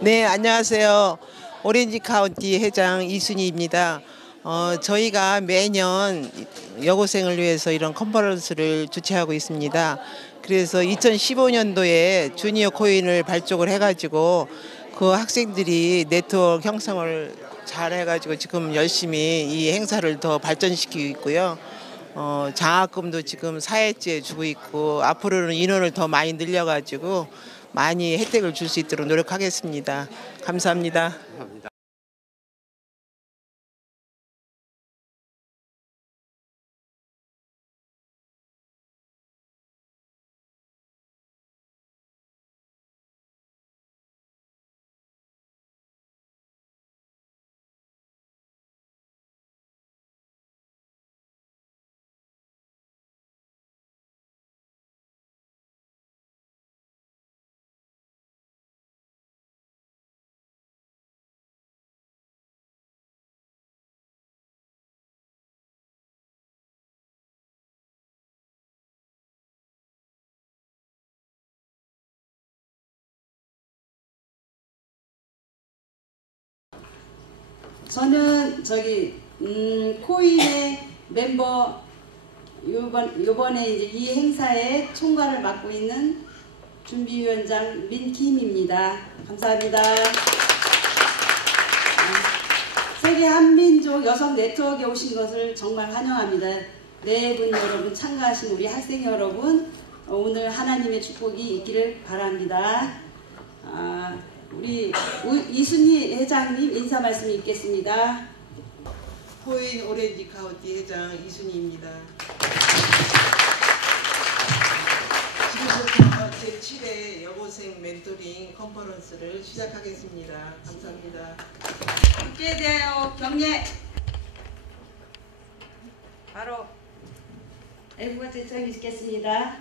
네, 안녕하세요. 오렌지 카운티 회장 이순희입니다. 저희가 매년 여고생을 위해서 이런 컨퍼런스를 주최하고 있습니다. 그래서 2015년도에 주니어 코인을 발족을 해가지고 그 학생들이 네트워크 형성을 잘 해가지고 지금 열심히 이 행사를 더 발전시키고 있고요. 장학금도 지금 4회째 주고 있고 앞으로는 인원을 더 많이 늘려가지고 많이 혜택을 줄 수 있도록 노력하겠습니다. 감사합니다. 저는 코인의 멤버 요번에 이제 이 행사의 총괄을 맡고 있는 준비위원장 민킴입니다. 감사합니다. 세계 한민족 여성 네트워크에 오신 것을 정말 환영합니다. 네 분 여러분 참가하신 우리 학생 여러분 오늘 하나님의 축복이 있기를 바랍니다. 우리 이순희 회장님 인사 말씀 있겠습니다. 코인 오렌지 카운티 회장 이순희입니다. 지금부터 제7회 여고생 멘토링 컨퍼런스를 시작하겠습니다. 감사합니다. 국회에 대하여 경례. 바로 애국가 제청이 있겠습니다.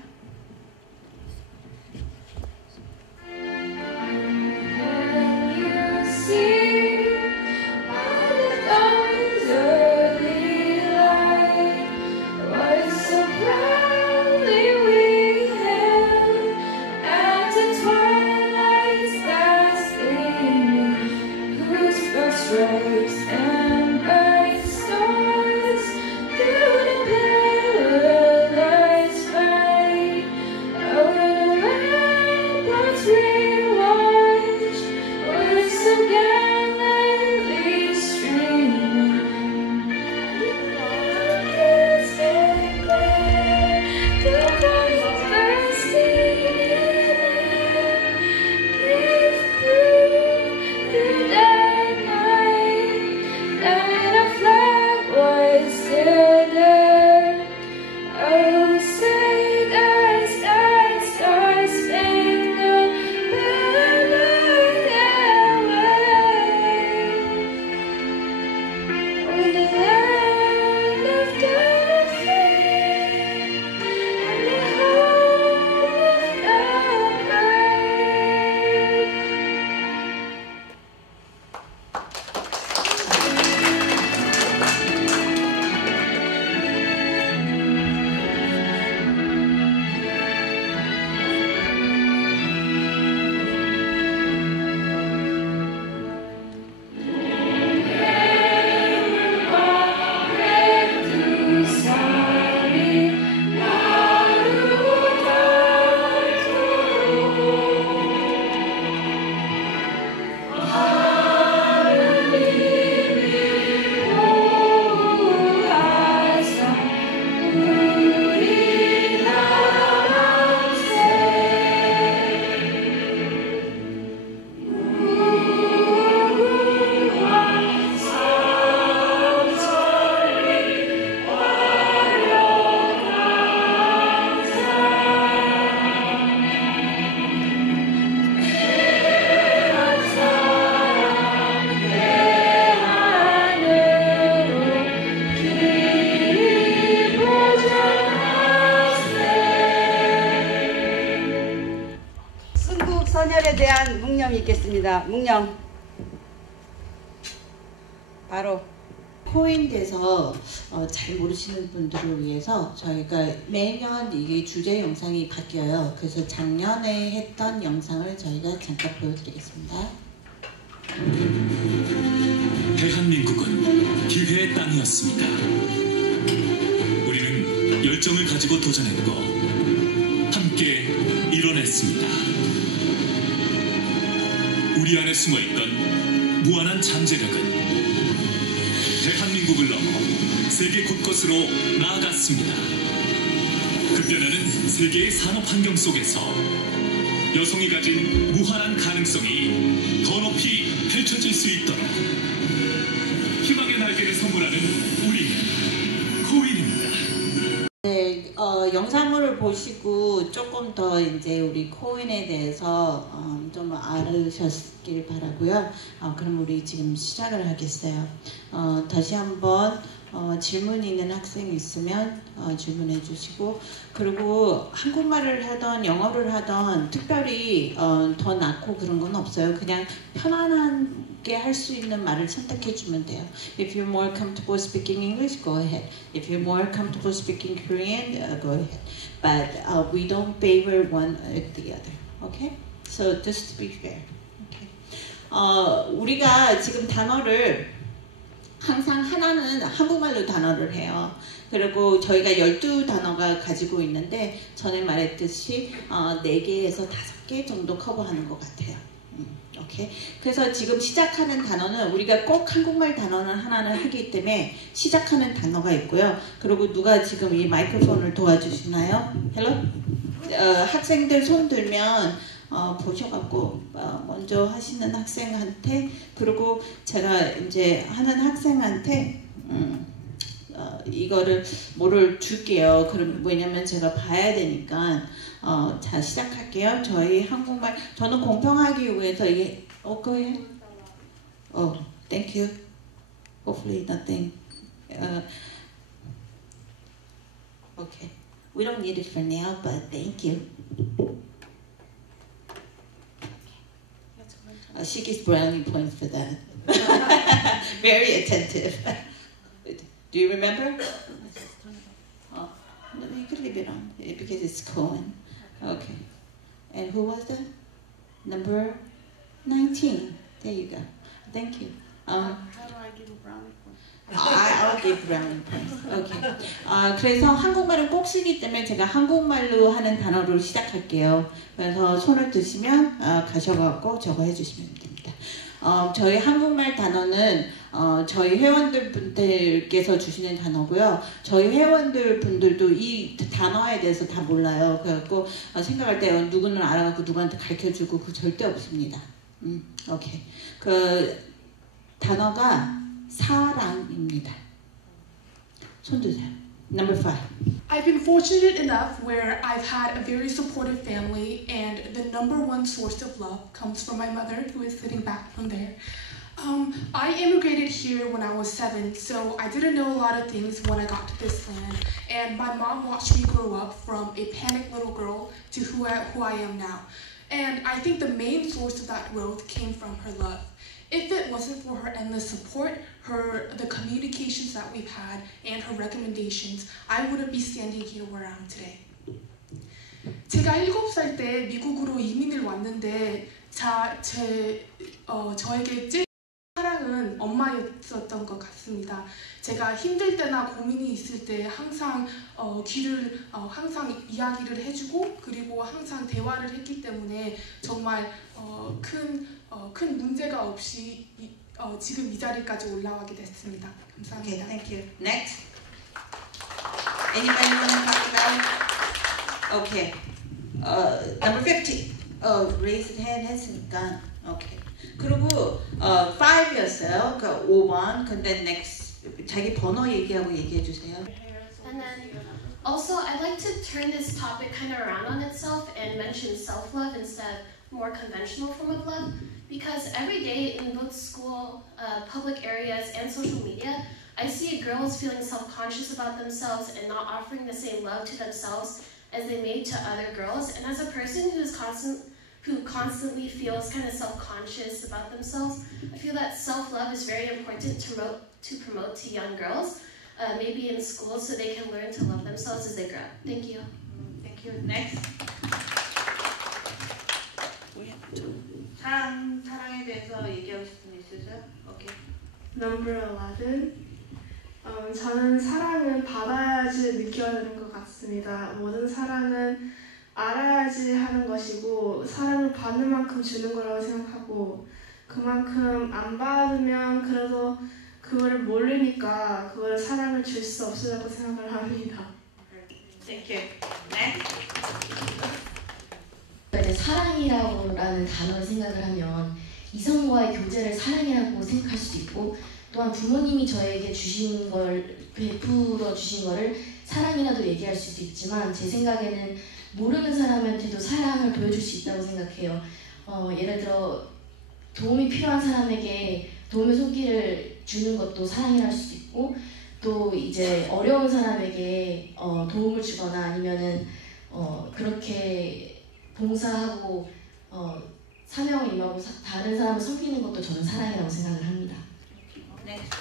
선열에 대한 묵념이 있겠습니다. 묵념. 바로 코인 돼서 잘 모르시는 분들을 위해서 저희가 매년 이게 주제 영상이 바뀌어요. 그래서 작년에 했던 영상을 저희가 잠깐 보여드리겠습니다. 대한민국은 기회의 땅이었습니다. 우리는 열정을 가지고 도전했고 함께 이뤄냈습니다. 우리 안에 숨어있던 무한한 잠재력은 대한민국을 넘어 세계 곳곳으로 나아갔습니다. 급변하는 세계의 산업 환경 속에서 여성이 가진 무한한 가능성이 더 높이 펼쳐질 수 있도록 희망의 날개를 선물하는 우리는 코윈입니다. 네, 영상물을 보시고 조금 더 이제 우리 코윈에 대해서 좀 알으셨길 바라고요. 그럼 우리 지금 시작을 하겠어요. 다시 한번 질문 있는 학생이 있으면 질문해 주시고, 그리고 한국말을 하던 영어를 하던 특별히 더 낫고 그런 건 없어요. 그냥 편안하게 할 수 있는 말을 선택해 주면 돼요. If you're more comfortable speaking English, go ahead. If you're more comfortable speaking Korean, go ahead. But we don't favor one or the other. Okay? So just to be fair. Okay. 우리가 지금 단어를 항상 하나는 한국말로 단어를 해요. 그리고 저희가 12단어가 가지고 있는데 전에 말했듯이 4개에서 5개 정도 커버하는 것 같아요. 오케이. 그래서 지금 시작하는 단어는 우리가 꼭 한국말 단어는 하나는 하기 때문에 시작하는 단어가 있고요. 그리고 누가 지금 이 마이크로폰을 도와주시나요? 헬로? 학생들 손 들면 보셔갖고 먼저 하시는 학생한테, 그리고 제가 이제 하는 학생한테 이거를 뭐를 줄게요. 그럼 왜냐면 제가 봐야 되니까. 자, 시작할게요. 저희 한국말 저는 공평하기 위해서 이게 go ahead. Thank you. Hopefully nothing. Okay. We don't need it for now, but thank you. She gets brownie points for that. Very attentive. Do you remember? No, you could leave it on because it's KOWIN. Okay. And who was that? Number 19. There you go. Thank you. How do I give a brownie point? I'll give brownie points. Okay. 그래서 한국말은 꼭 쓰기 때문에 제가 한국말로 하는 단어로 시작할게요. 그래서 손을 드시면 가셔갖고 저거 해주시면 됩니다. 저희 한국말 단어는 저희 회원들 분들께서 주시는 단어고요. 저희 회원들 분들도 이 단어에 대해서 다 몰라요. 그래갖고 생각할 때 누구는 알아갖고 누구한테 가르쳐주고 그 절대 없습니다. 오케이. 그 단어가 사랑입니다. 손 드세요. Number 5. I've been fortunate enough where I've had a very supportive family, and the number one source of love comes from my mother, who is sitting back from there. I immigrated here when I was 7, so I didn't know a lot of things when I got to this land, and my mom watched me grow up from a panicked little girl to who I am now. And I think the main source of that growth came from her love. If it wasn't for her endless support, the communications that we've had, and her recommendations, I wouldn't be standing here where I am today. 제가 7살 때 미국으로 이민을 왔는데 저에게 찐 사랑은 엄마였었던 것 같습니다. 제가 힘들 때나 고민이 있을 때 항상 항상 이야기를 해주고, 그리고 항상 대화를 했기 때문에 정말 큰 문제가 없이 지금 이 자리까지 올라가게 됐습니다. 감사합니다. Okay, thank you. Next. Anybody want to talk about? Okay. Number 50. Raise your hand 했으니까. Okay. 그리고 5였어요. 그 5번. 근데 next 자기 번호 얘기하고 얘기해 주세요. And then also I'd like to turn this topic kind of around on itself and mention self-love instead of more conventional form of love, because every day in both school, public areas, and social media, I see girls feeling self-conscious about themselves and not offering the same love to themselves as they may to other girls. And as a person who constantly feels kind of self-conscious about themselves, I feel that self-love is very important to promote to young girls, maybe in school, so they can learn to love themselves as they grow up. Thank you. Thank you. Next. 사랑에 대해서 얘기하고 싶은 거 있으세요? 오케이. Number 11. 저는 사랑은 받아야지 느껴지는 것 같습니다. 모든 사랑은 알아야지 하는 것이고 사랑을 받는 만큼 주는 거라고 생각하고 그만큼 안 받으면 그래도 그거를 모르니까 그거를 사랑을 줄 수 없으라고 생각을 합니다. Thank you. Next. 이제 사랑이라는 단어를 생각을 하면 이성과의 교제를 사랑이라고 생각할 수도 있고 또한 부모님이 저에게 주신 걸 베풀어 주신 거를 사랑이라도 얘기할 수도 있지만 제 생각에는 모르는 사람한테도 사랑을 보여줄 수 있다고 생각해요. 예를 들어 도움이 필요한 사람에게 도움의 손길을 주는 것도 사랑이라 할 수도 있고 또 이제 어려운 사람에게 도움을 주거나 아니면은 그렇게 봉사하고 사명을 임하고 다른 사람을 섬기는 것도 저는 사랑이라고 생각을 합니다. Next.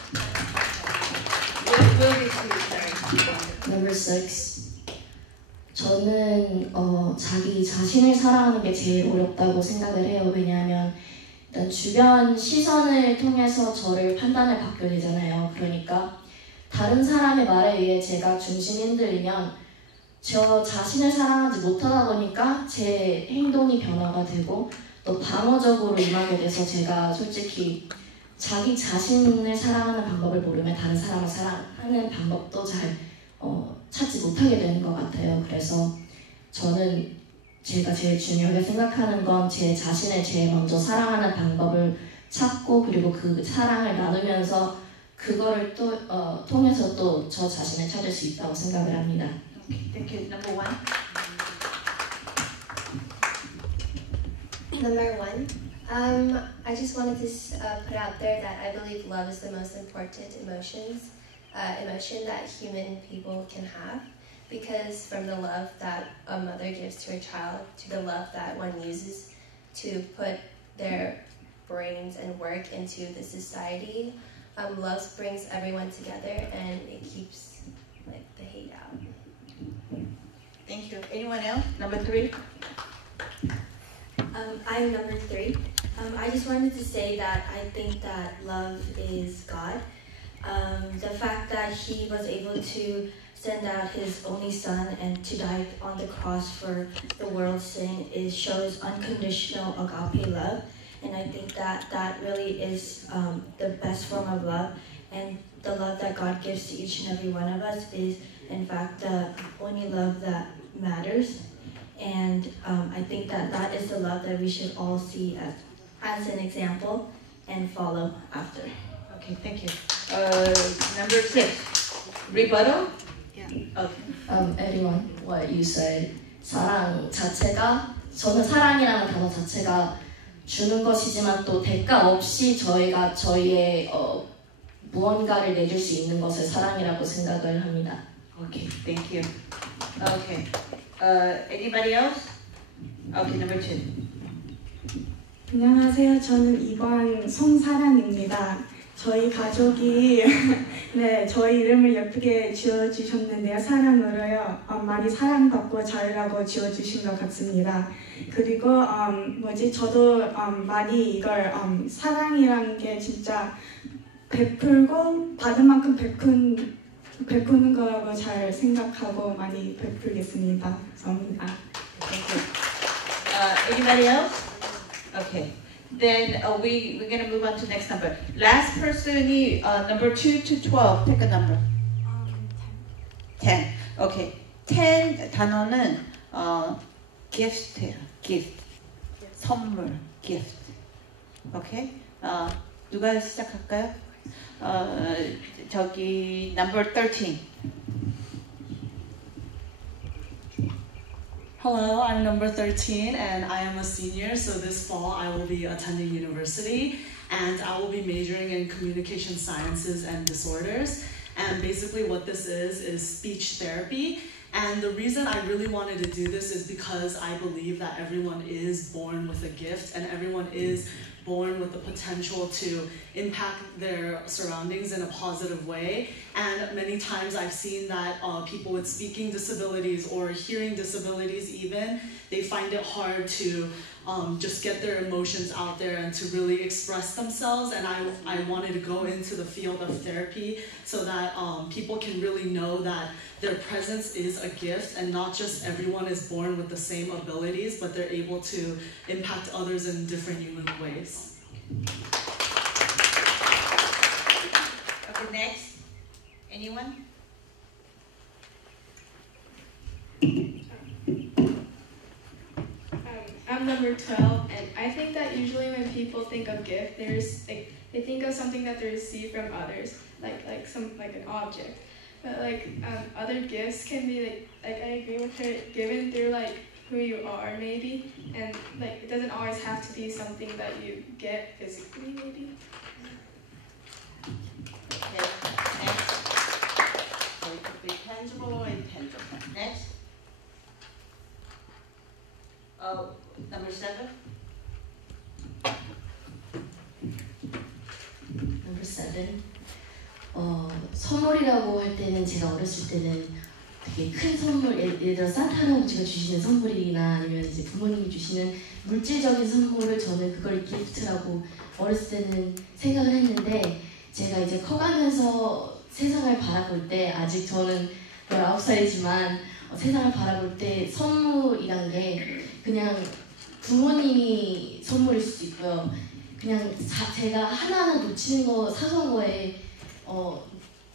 Number 6. 저는 자기 자신을 사랑하는 게 제일 어렵다고 생각을 해요. 왜냐하면 일단 주변 시선을 통해서 저를 판단을 받게 되잖아요. 그러니까 다른 사람의 말에 의해 제가 중심이 흔들리면 저 자신을 사랑하지 못하다 보니까 제 행동이 변화가 되고 또 방어적으로 임하게 돼서 제가 솔직히 자기 자신을 사랑하는 방법을 모르면 다른 사람을 사랑하는 방법도 잘 찾지 못하게 되는 것 같아요. 그래서 저는 제가 제일 중요하게 생각하는 건 제 자신을 제일 먼저 사랑하는 방법을 찾고 그리고 그 사랑을 나누면서 그거를 또 통해서 또 저 자신을 찾을 수 있다고 생각을 합니다. Thank you. Number 1. Number 1. I just wanted to put out there that I believe love is the most important emotion that human people can have, because from the love that a mother gives to her child to the love that one uses to put their brains and work into the society, love brings everyone together and it keeps the hate out. Thank you. Anyone else? Number 3. I'm number 3. I just wanted to say that I think that love is God. The fact that He was able to send out His only Son and to die on the cross for the world's sin shows unconditional agape love. And I think that that really is the best form of love. And the love that God gives to each and every one of us is, in fact, the only love that matters. And I think that that is the love that we should all see as an example and follow after. Okay, thank you. Number 6. Rebuttal? Yeah. Okay. Everyone, what you said. 사랑 자체가 저는 사랑이라는 단어 자체가 주는 것이지만 또 대가 없이 저희가 저희의 무언가를 내줄 수 있는 것을 사랑이라고 생각을 합니다. Okay, thank you. Okay. Anybody else? Okay, number 2. 안녕하세요. 저는 2번 송사랑입니다. 저희 가족이 네, 저희 이름을 예쁘게 지어주셨는데요. 사랑으로요. 많이 사랑받고 자라라고 지어주신 것 같습니다. 그리고 저도 많이 이걸 사랑이라는 게 진짜 베풀고 받은 만큼 베푸는 거라고 잘 생각하고 많이 베풀겠습니다. 감사합니다. Thank you. Anybody else? Okay. Then we're going to move on to next number. Last person이 number 2 to 12. Pick a number. 10. Okay. 10 단어는 gift예요. gift. 선물. gift. Okay. 누가 시작할까요? 저기 number 13. Hello, I'm number 13 and I am a senior, so this fall I will be attending university and I will be majoring in communication sciences and disorders. And basically what this is speech therapy. And the reason I really wanted to do this is because I believe that everyone is born with a gift and everyone is born with the potential to impact their surroundings in a positive way. And many times I've seen that people with speaking disabilities or hearing disabilities even, they find it hard to just get their emotions out there and to really express themselves. And I wanted to go into the field of therapy so that people can really know that their presence is a gift and not just everyone is born with the same abilities, but they're able to impact others in different unique ways. Okay, next. Anyone? I'm number 12, and I think that usually when people think of gift, they think of something that they receive from others, like an object. But other gifts can be like I agree with her, given through who you are maybe, and it doesn't always have to be something that you get physically maybe. Okay, next. So it could be tangible or intangible. Next. Oh, number 7. Number 7. 선물이라고 할 때는 제가 어렸을 때는 되게 큰 선물, 예를 들어 산타 할아버지가 주시는 선물이나 아니면 이제 부모님이 주시는 물질적인 선물을 저는 그걸 기프트라고 어렸을 때는 생각을 했는데, 제가 이제 커가면서 세상을 바라볼 때, 아직 저는 19살이지만 세상을 바라볼 때 선물이란 게 그냥 부모님이 선물일 수도 있고요. 그냥 제가 하나하나 놓치는 거, 사소한 거에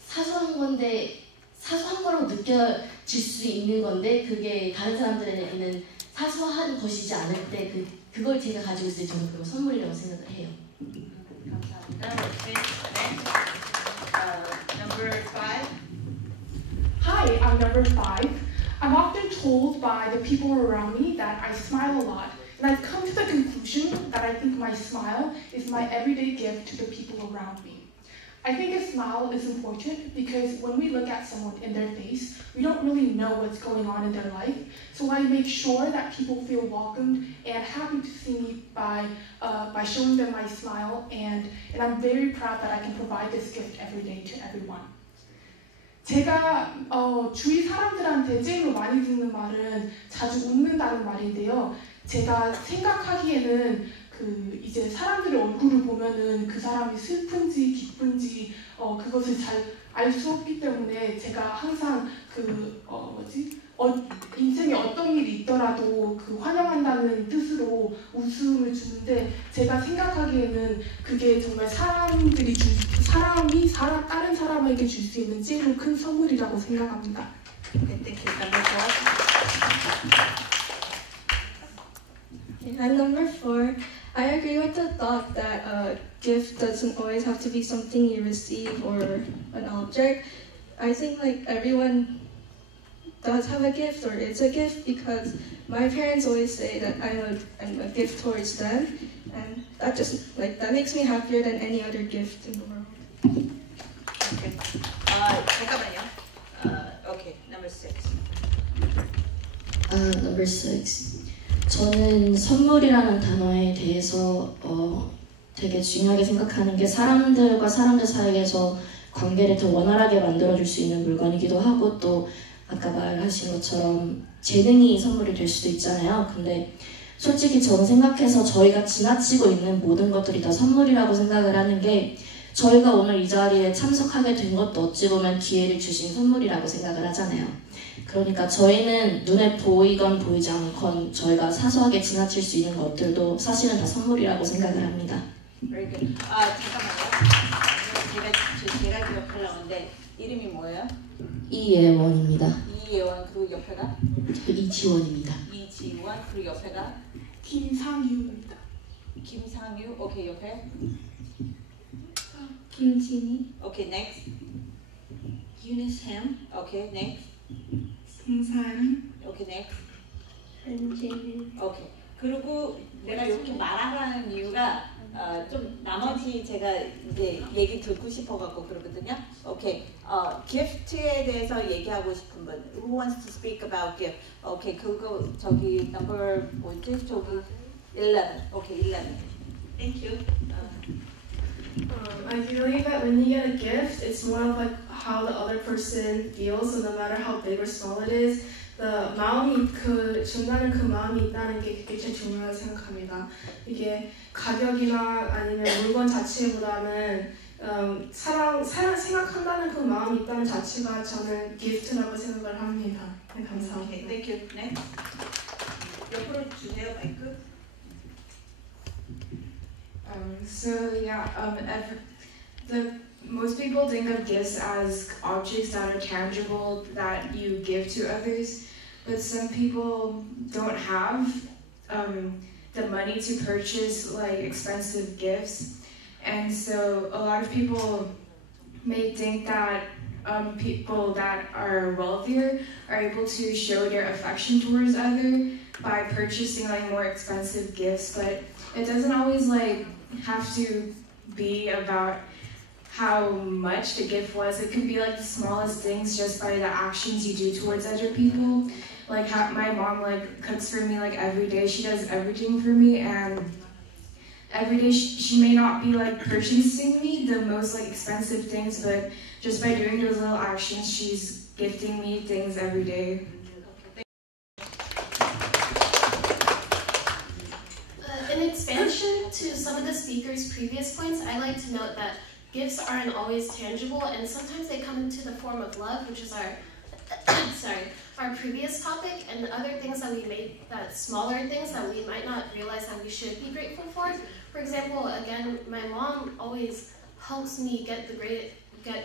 사소한 건데 사소한 거라고 느껴질 수 있는 건데, 그게 다른 사람들에게는 사소한 것이지 않을 때 그걸 제가 가지고 있을 때 저는 그걸 선물이라고 생각을 해요. 감사합니다. Number 5. Hi, I'm number 5. I'm often told by the people around me that I smile a lot, and I've come to the conclusion that I think my smile is my everyday gift to the people around me. I think a smile is important because when we look at someone in their face, we don't really know what's going on in their life. So I make sure that people feel welcomed and happy to see me by showing them my smile, and I'm very proud that I can provide this gift every day to everyone. 제가 주위 사람들한테 제일 많이 듣는 말은 자주 웃는다는 말인데요. 제가 생각하기에는 이제 사람들의 얼굴을 보면은 그 사람이 슬픈지 기쁜지 그것을 잘 알 수 없기 때문에 제가 항상 인생에 어떤 일이 있더라도 환영한다는 뜻으로 웃음을 주는데, 제가 생각하기에는 그게 정말 사람이 다른 사람에게 줄 수 있는 제일 큰 선물이라고 생각합니다. I'm number 4. I agree with the thought that a gift doesn't always have to be something you receive or an object. I think everyone does have a gift, or it's a gift, because my parents always say that I'm a gift towards them, and that makes me happier than any other gift in the world. Okay. 잠깐만요. Okay, number 6. Number 6. 저는 선물이라는 단어에 대해서 되게 중요하게 생각하는 게, 사람들과 사람들 사이에서 관계를 더 원활하게 만들어줄 수 있는 물건이기도 하고, 또 아까 말하신 것처럼 재능이 선물이 될 수도 있잖아요. 근데 솔직히 저는 생각해서 저희가 지나치고 있는 모든 것들이 다 선물이라고 생각을 하는 게, 저희가 오늘 이 자리에 참석하게 된 것도 어찌 보면 기회를 주신 선물이라고 생각을 하잖아요. 그러니까 저희는 눈에 보이건 보이지 않건 저희가 사소하게 지나칠 수 있는 것들도 사실은 다 선물이라고 생각을 합니다. Very good. 잠깐만요. 제가 기억하려고 하는데 이름이 뭐예요? 이예원입니다. 이예원, 그 옆에가? 이지원입니다. 이지원, 그 옆에가? 김상유입니다. 김상유, 오케이, 옆에? 김진희. 오케이, next. Eunice Ham. 오케이, next. 송사람. 오케이, next. 한재민. 오케이. 그리고 내가 이렇게 말하는 이유가 좀 나머지 제가 이제 얘기 듣고 싶어갖고 그러거든요. 오케이. 기프트에 대해서 얘기하고 싶은 분. Who wants to speak about gift? 오케이. 그거 저기 number 뭐지? 저기 11. 오케이, 11. Thank you. I believe that when you get a gift, it's more of how the other person feels. So no matter how big or small it is, 마음이 준다는 그 마음이 있다는 게 그게 제일 중요하다고 생각합니다. 이게 가격이나 아니면 물건 자체보다는 사랑 생각한다는 그 마음이 있다는 자체가 저는 기프트라고 생각을 합니다. 네, 감사합니다. Okay, thank you. Next. 옆으로 주세요, 마이크. Most people think of gifts as objects that are tangible that you give to others, but some people don't have the money to purchase like expensive gifts, and so a lot of people may think that people that are wealthier are able to show their affection towards others by purchasing like more expensive gifts, but it doesn't always like have to be about how much the gift was. It could be like the smallest things just by the actions you do towards other people. Like how my mom like cooks for me like every day. She does everything for me, and every day she may not be like purchasing me the most like expensive things, but just by doing those little actions, she's gifting me things every day. In expansion to some of the speakers' previous points, I like to note that gifts aren't always tangible, and sometimes they come into the form of love, which is our our previous topic, and other things that we made, that smaller things that we might not realize that we should be grateful for. For example, again, my mom always helps me get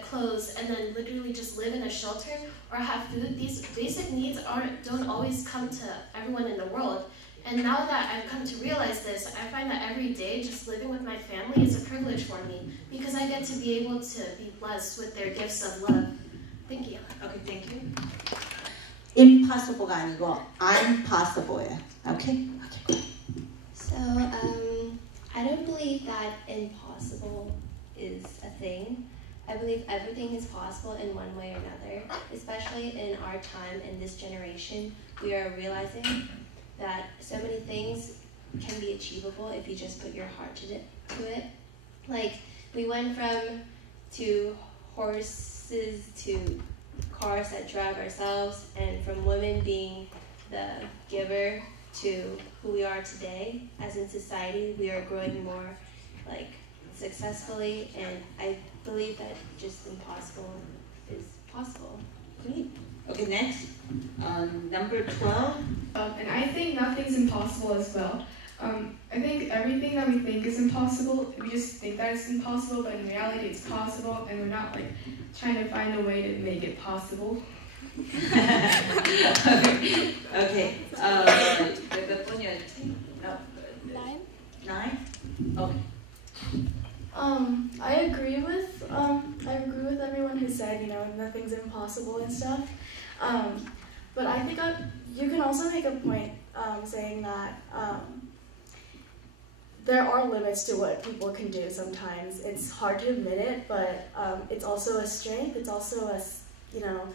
clothes and then literally just live in a shelter or have food. These basic needs don't always come to everyone in the world. And now that I've come to realize this, I find that every day just living with my family is a privilege for me because I get to be able to be blessed with their gifts of love. Thank you. Okay, thank you. Impossible가 아니고 impossible예요. Okay? Okay. So, I don't believe that impossible is a thing. I believe everything is possible in one way or another, especially in our time, in this generation. We are realizing that so many things can be achievable if you just put your heart to it. Like, we went to horses to cars that drive ourselves, and from women being the giver to who we are today. As in society, we are growing more like successfully, and I believe that just impossible is possible. Great. Okay, next. Number 12. And I think nothing's impossible as well. I think everything that we think is impossible, we just think that it's impossible, but in reality it's possible, and we're not like trying to find a way to make it possible. Okay. 몇 번이었지? No. 9? Okay. I agree with everyone who said, you know, nothing's impossible and stuff. But I think you can also make a point saying that there are limits to what people can do sometimes. It's hard to admit it, but it's also a strength. It's also a, you know,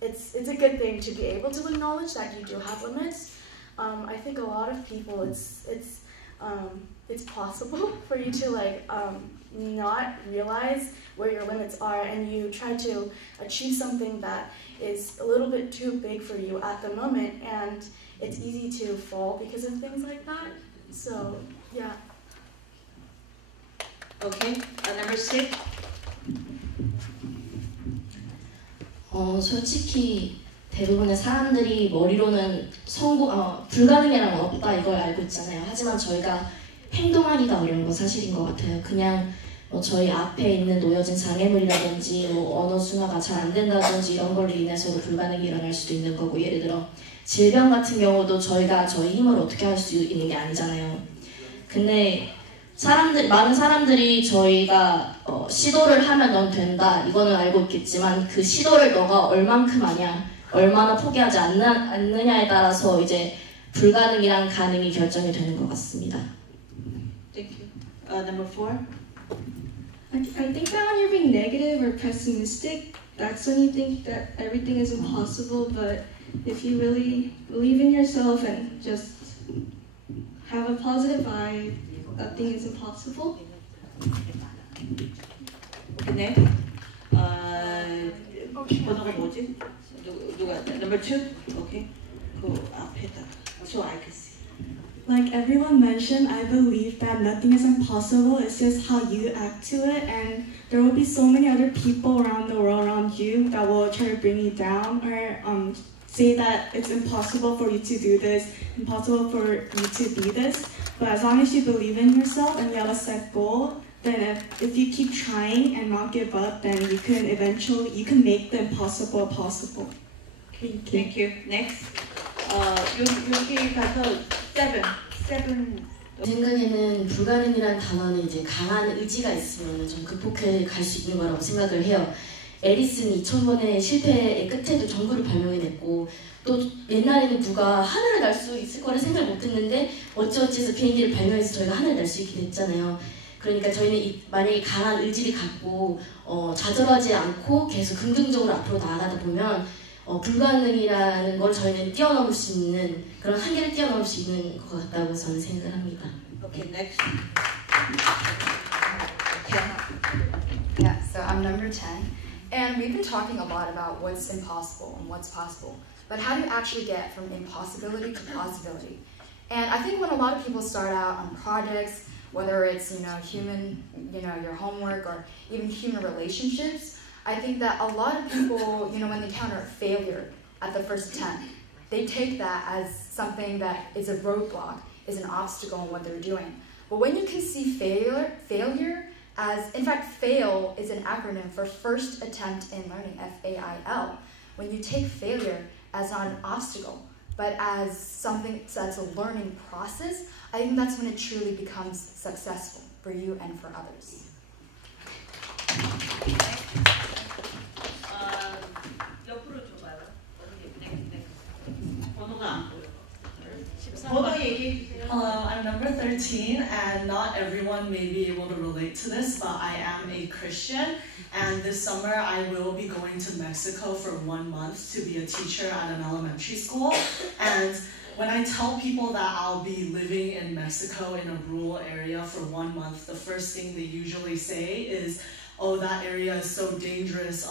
it's a good thing to be able to acknowledge that you do have limits. I think a lot of people, it's possible for you to like not realize where your limits are, and you try to achieve something that is a little bit too big for you at the moment, and it's easy to fall because of things like that. So, yeah. Okay, number 6. 솔직히 대부분의 사람들이 머리로는 불가능이란 건 없다 이걸 알고 있잖아요. 하지만 저희가 행동하기가 어려운 건 사실인 것 같아요. 그냥 저희 앞에 있는 놓여진 장애물이라든지 언어 순화가 잘 안 된다든지 이런 걸로 인해서도 불가능이 일어날 수도 있는 거고, 예를 들어 질병 같은 경우도 저희가 저희 힘으로 어떻게 할 수 있는 게 아니잖아요. 근데 많은 사람들이 저희가 시도를 하면 넌 된다 이거는 알고 있겠지만, 그 시도를 너가 얼만큼 하냐, 얼마나 포기하지 않느냐에 따라서 이제 불가능이랑 가능이 결정이 되는 것 같습니다. Thank you. Number 4. I think that when you're being negative or pessimistic, that's when you think that everything is impossible. But if you really believe in yourself and just have a positive vibe, nothing is impossible. 네. 번호가 뭐지? Number 2? Okay. 그 앞에다가. So I can see. Like everyone mentioned, I believe that nothing is impossible. It's just how you act to it, and there will be so many other people around the world around you that will try to bring you down or say that it's impossible for you to do this, impossible for you to be this. But as long as you believe in yourself and you have a set goal, then if you keep trying and not give up, then you can make the impossible possible. Thank you. Next. 여기 가서 7. 제 생각에는 불가능이라는 단어는 이제 강한 의지가 있으면 좀 극복해 갈 수 있는 거라고 생각을 해요. 에디슨이 2000번의 실패의 끝에도 전구를 발명해냈고, 또 옛날에는 누가 하늘을 날 수 있을 거라 생각 못했는데 어찌어찌해서 비행기를 발명해서 저희가 하늘을 날 수 있게 됐잖아요. 그러니까 저희는 만약에 강한 의지를 갖고 좌절하지 않고 계속 긍정적으로 앞으로 나아가다 보면 불가능이라는 걸 저희는 뛰어넘을 수 있는 그런 한계를 뛰어넘을 수 있는 것 같다고 저는 생각을 합니다. Okay, next. Yeah, so I'm number 10. And we've been talking a lot about what's impossible and what's possible. But how do you actually get from impossibility to possibility? And I think when a lot of people start out on projects, whether it's, human, your homework or even human relationships, I think that a lot of people, when they encounter failure at the first attempt, they take that as something that is a roadblock, is an obstacle in what they're doing. But when you can see failure as, in fact, FAIL is an acronym for First Attempt in Learning, FAIL. When you take failure as not an obstacle, but as something that's a learning process, I think that's when it truly becomes successful for you and for others. Hello, I'm number 13, and not everyone may be able to relate to this, but I am a Christian, and this summer I will be going to Mexico for 1 month to be a teacher at an elementary school. And when I tell people that I'll be living in Mexico in a rural area for 1 month, the first thing they usually say is, oh, that area is so dangerous,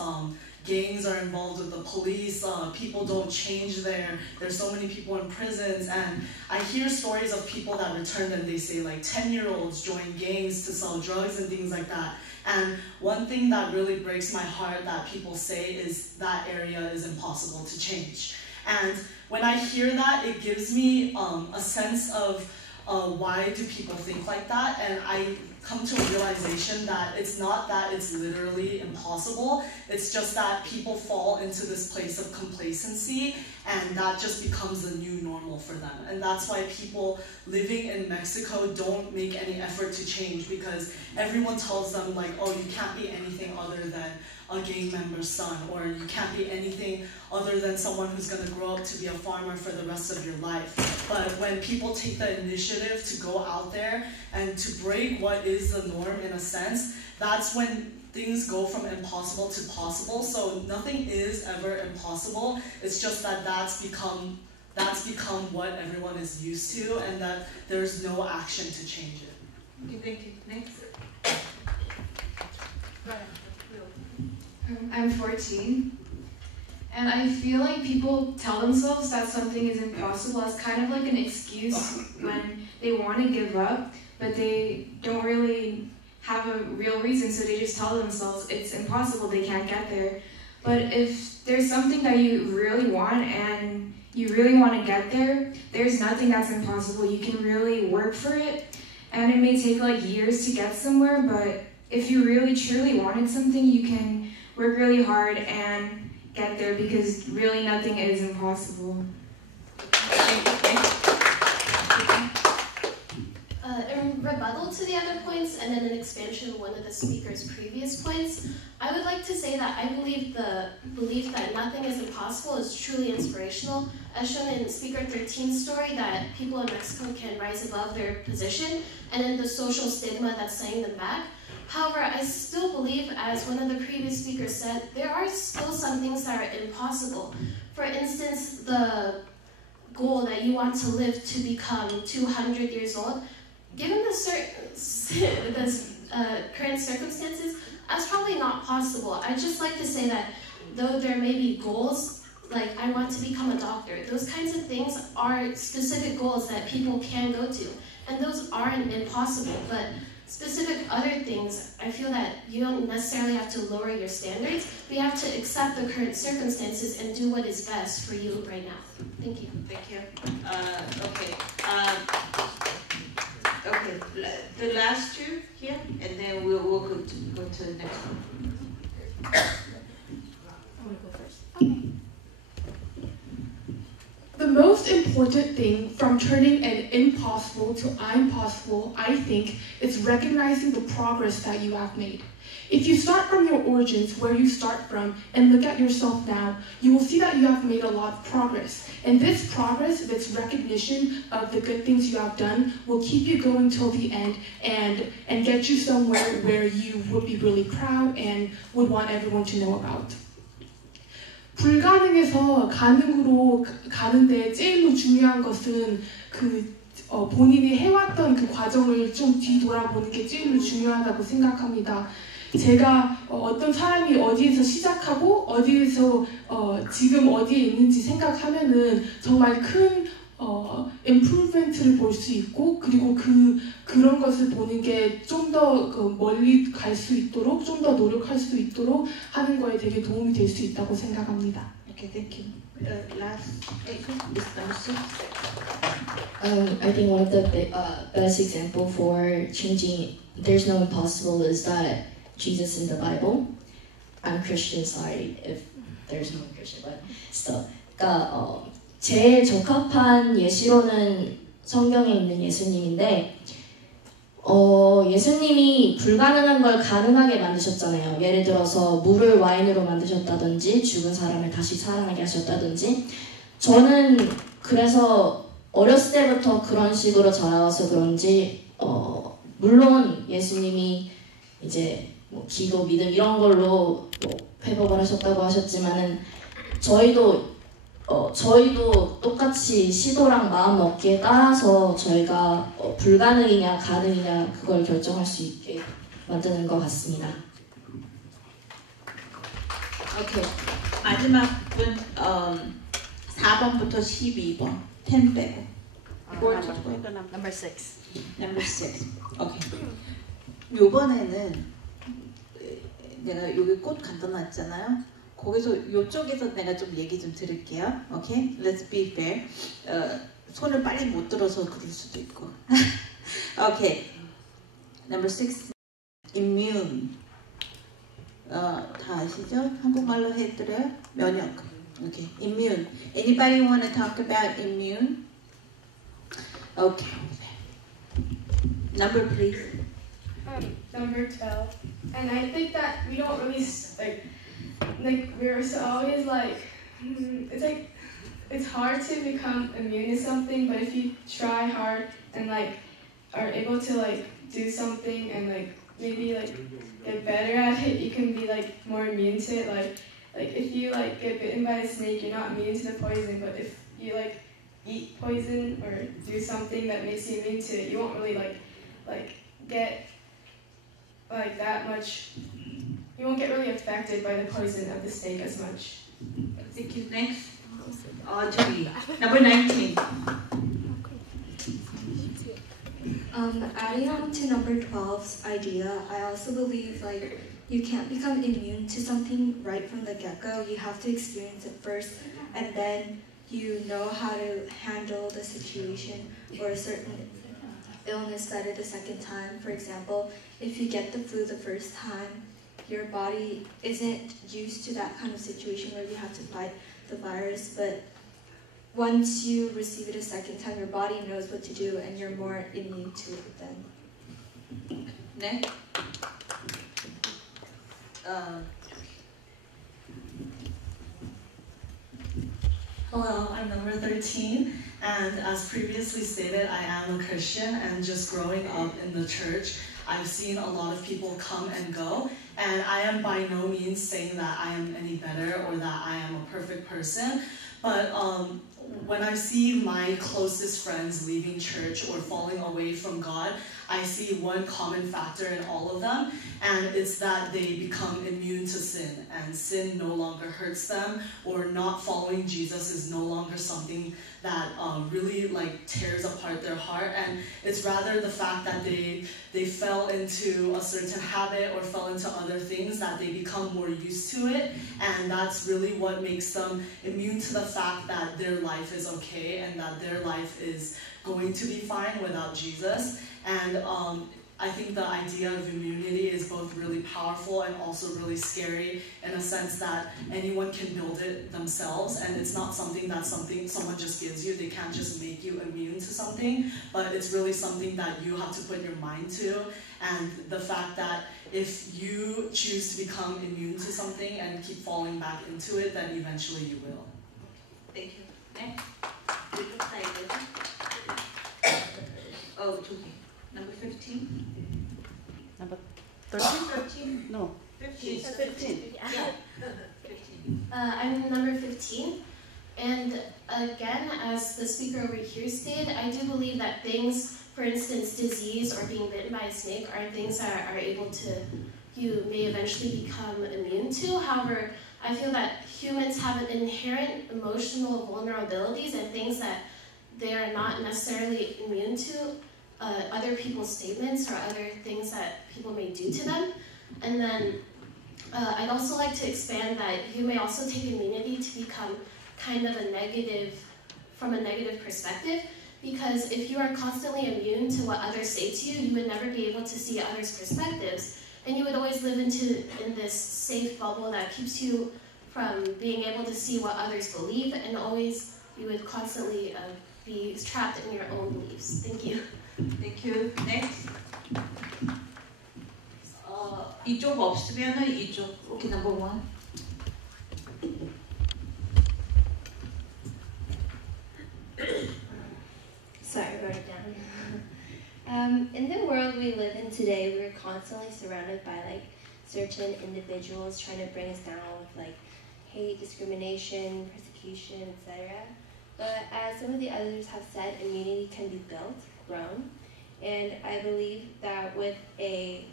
gangs are involved with the police, people don't change there, there's so many people in prisons. And I hear stories of people that return and they say like 10-year-olds join gangs to sell drugs and things like that. And one thing that really breaks my heart that people say is that area is impossible to change. And when I hear that, it gives me a sense of why do people think like that, and I come to a realization that it's not that it's literally impossible, it's just that people fall into this place of complacency and that just becomes the new normal for them. And that's why people living in Mexico don't make any effort to change, because everyone tells them like, oh, you can't be anything other than a gang member's son, or you can't be anything other than someone who's going to grow up to be a farmer for the rest of your life. But when people take the initiative to go out there and to break what is the norm in a sense, that's when things go from impossible to possible. So nothing is ever impossible. It's just that that's become what everyone is used to, and that there's no action to change it. Okay, thank you. Next. I'm 14, and I feel like people tell themselves that something is impossible as kind of like an excuse when they want to give up, but they don't really have a real reason, so they just tell themselves it's impossible, they can't get there. But if there's something that you really want and you really want to get there, there's nothing that's impossible. You can really work for it, and it may take like years to get somewhere, but if you really truly wanted something, you can work really hard and get there, because really nothing is impossible. In rebuttal to the other points, and then an expansion of one of the speaker's previous points, I would like to say that I believe the belief that nothing is impossible is truly inspirational, as shown in Speaker 13's story, that people in Mexico can rise above their position, and in the social stigma that's setting them back. However, I still believe, as one of the previous speakers said, there are still some things that are impossible. For instance, the goal that you want to live to become 200 years old, given the current circumstances, that's probably not possible. I'd just like to say that though there may be goals like I want to become a doctor. Those kinds of things are specific goals that people can go to, and those aren't impossible, but specific other things, I feel that you don't necessarily have to lower your standards, but you have to accept the current circumstances and do what is best for you right now. Thank you. Thank you. Okay. Okay. The last two here, and then we'll go to the next one. I want to go first. Okay. The most important thing from turning an impossible to I'm possible, I think, is recognizing the progress that you have made. If you start from your origins, where you start from, and look at yourself now, you will see that you have made a lot of progress. And this progress, this recognition of the good things you have done, will keep you going till the end and get you somewhere where you would be really proud and would want everyone to know about. 불가능해서 가능으로 가는데 제일 중요한 것은 본인이 해왔던 그 과정을 좀 뒤돌아보는 게 제일 중요하다고 생각합니다. 제가 어떤 사람이 어디에서 시작하고 어디에서 지금 어디에 있는지 생각하면은 정말 큰 improvement를 볼 수 있고, 그리고 그런 것을 보는 게 좀 더 멀리 갈 수 있도록, 좀 더 노력할 수 있도록 하는 거에 되게 도움이 될 수 있다고 생각합니다. Okay, thank you. Last, I think one of the best example for changing there's no impossible is that Jesus in the Bible. I'm Christian, sorry if there's no Christian, but still. 그러니까 제일 적합한 예시로는 성경에 있는 예수님인데, 예수님이 불가능한 걸 가능하게 만드셨잖아요. 예를 들어서 물을 와인으로 만드셨다든지 죽은 사람을 다시 살아나게 하셨다든지. 저는 그래서 어렸을 때부터 그런 식으로 자라와서 그런지 물론 예수님이 이제 뭐 기도, 믿음 이런 걸로 뭐 회복을 하셨다고 하셨지만은 저희도 똑같이 시도랑 마음 먹기에 따라서 저희가 불가능이냐 가능이냐 그걸 결정할 수 있게 만드는 것 같습니다. 오케이. 마지막 분 4번부터 12번 10 빼고. Number 6. Number 6. 오케이. 요번에는 내가 여기 꽃 갖다 놨잖아요. 거기서 이쪽에서 내가 좀 얘기 좀 들을게요. 오케이? Let's be fair. 손을 빨리 못 들어서 그럴 수도 있고. 오케이. Number 6. Immune. 다 아시죠? 한국말로 해드려요? 면역. 오케이. Immune. Anybody want to talk about immune? Okay. Number please. Number 12. And I think that we don't really like we're always like it's hard to become immune to something, but if you try hard and like are able to like do something and like maybe like get better at it, you can be like more immune to it. Like if you like get bitten by a snake, you're not immune to the poison, but if you like eat poison or do something that makes you immune to it, you won't really like get like that much. You won't get really affected by the poison of the snake as much. Thank you. Next. Julie. Number 19. Adding on to number 12's idea, I also believe like you can't become immune to something right from the get-go. You have to experience it first, and then you know how to handle the situation or a certain illness better the second time. For example, if you get the flu the first time, your body isn't used to that kind of situation where you have to fight the virus, but once you receive it a second time, your body knows what to do and you're more immune to it then. Next. Hello, I'm number 13, and as previously stated, I am a Christian, and just growing up in the church, I've seen a lot of people come and go, and I am by no means saying that I am any better or that I am a perfect person, but when I see my closest friends leaving church or falling away from God, I see one common factor in all of them, and it's that they become immune to sin, and sin no longer hurts them, or not following Jesus is no longer something that really like tears apart their heart, and it's rather the fact that they fell into a certain habit or fell into other things that they become more used to it, and that's really what makes them immune to the fact that their life is okay and that their life is going to be fine without Jesus. And I think the idea of immunity is both really powerful and also really scary in a sense that anyone can build it themselves, and it's not something that someone just gives you. They can't just make you immune to something, but it's really something that you have to put your mind to. And the fact that if you choose to become immune to something and keep falling back into it, then eventually you will. Thank you. Next. Oh, Toki. Number 15? Number 13? No. 15. 15. Yeah. 15. I'm number 15. And again, as the speaker over here stated, I do believe that things, for instance, disease or being bitten by a snake, are things that are able to, you may eventually become immune to. However, I feel that humans have an inherent emotional vulnerabilities and things that they are not necessarily immune to. Other people's statements or other things that people may do to them. And then I'd also like to expand that you may also take immunity to become kind of from a negative perspective, because if you are constantly immune to what others say to you, you would never be able to see others' perspectives, and you would always live in this safe bubble that keeps you from being able to see what others believe, and always you would constantly be trapped in your own beliefs. Thank you. Thank you. Next. 이쪽 없으면은 이쪽. Okay, number 1. Sorry, I wrote it down. In the world we live in today, we're constantly surrounded by like certain individuals trying to bring us down with like hate, discrimination, persecution, etc. But as some of the others have said, immunity can be built, grown, and I believe that with a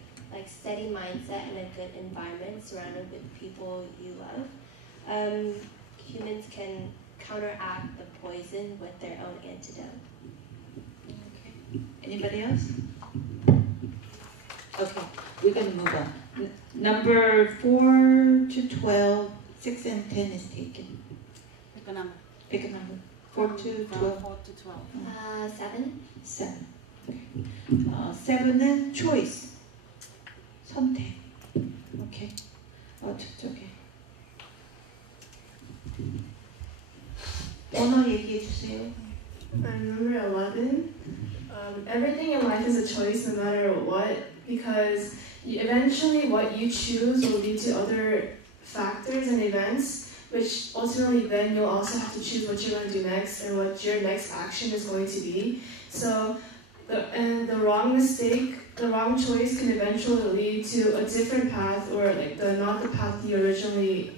steady mindset and a good environment surrounded with people you love, humans can counteract the poison with their own antidote. Okay. Anybody else? Okay, we're going to move on. Number 4 to 12, 6 and 10 is taken. Pick a number. Pick a number. 4 to 12. 4 to 12. 7. 7. 7은 choice. 선택. Okay. 저쪽에. 번호 얘기해 주세요. Number 11. Everything in life is a choice no matter what, because eventually what you choose will lead to other factors and events, which ultimately then you'll also have to choose what you're going to do next and what your next action is going to be. So, the wrong choice can eventually lead to a different path, or like not the path you originally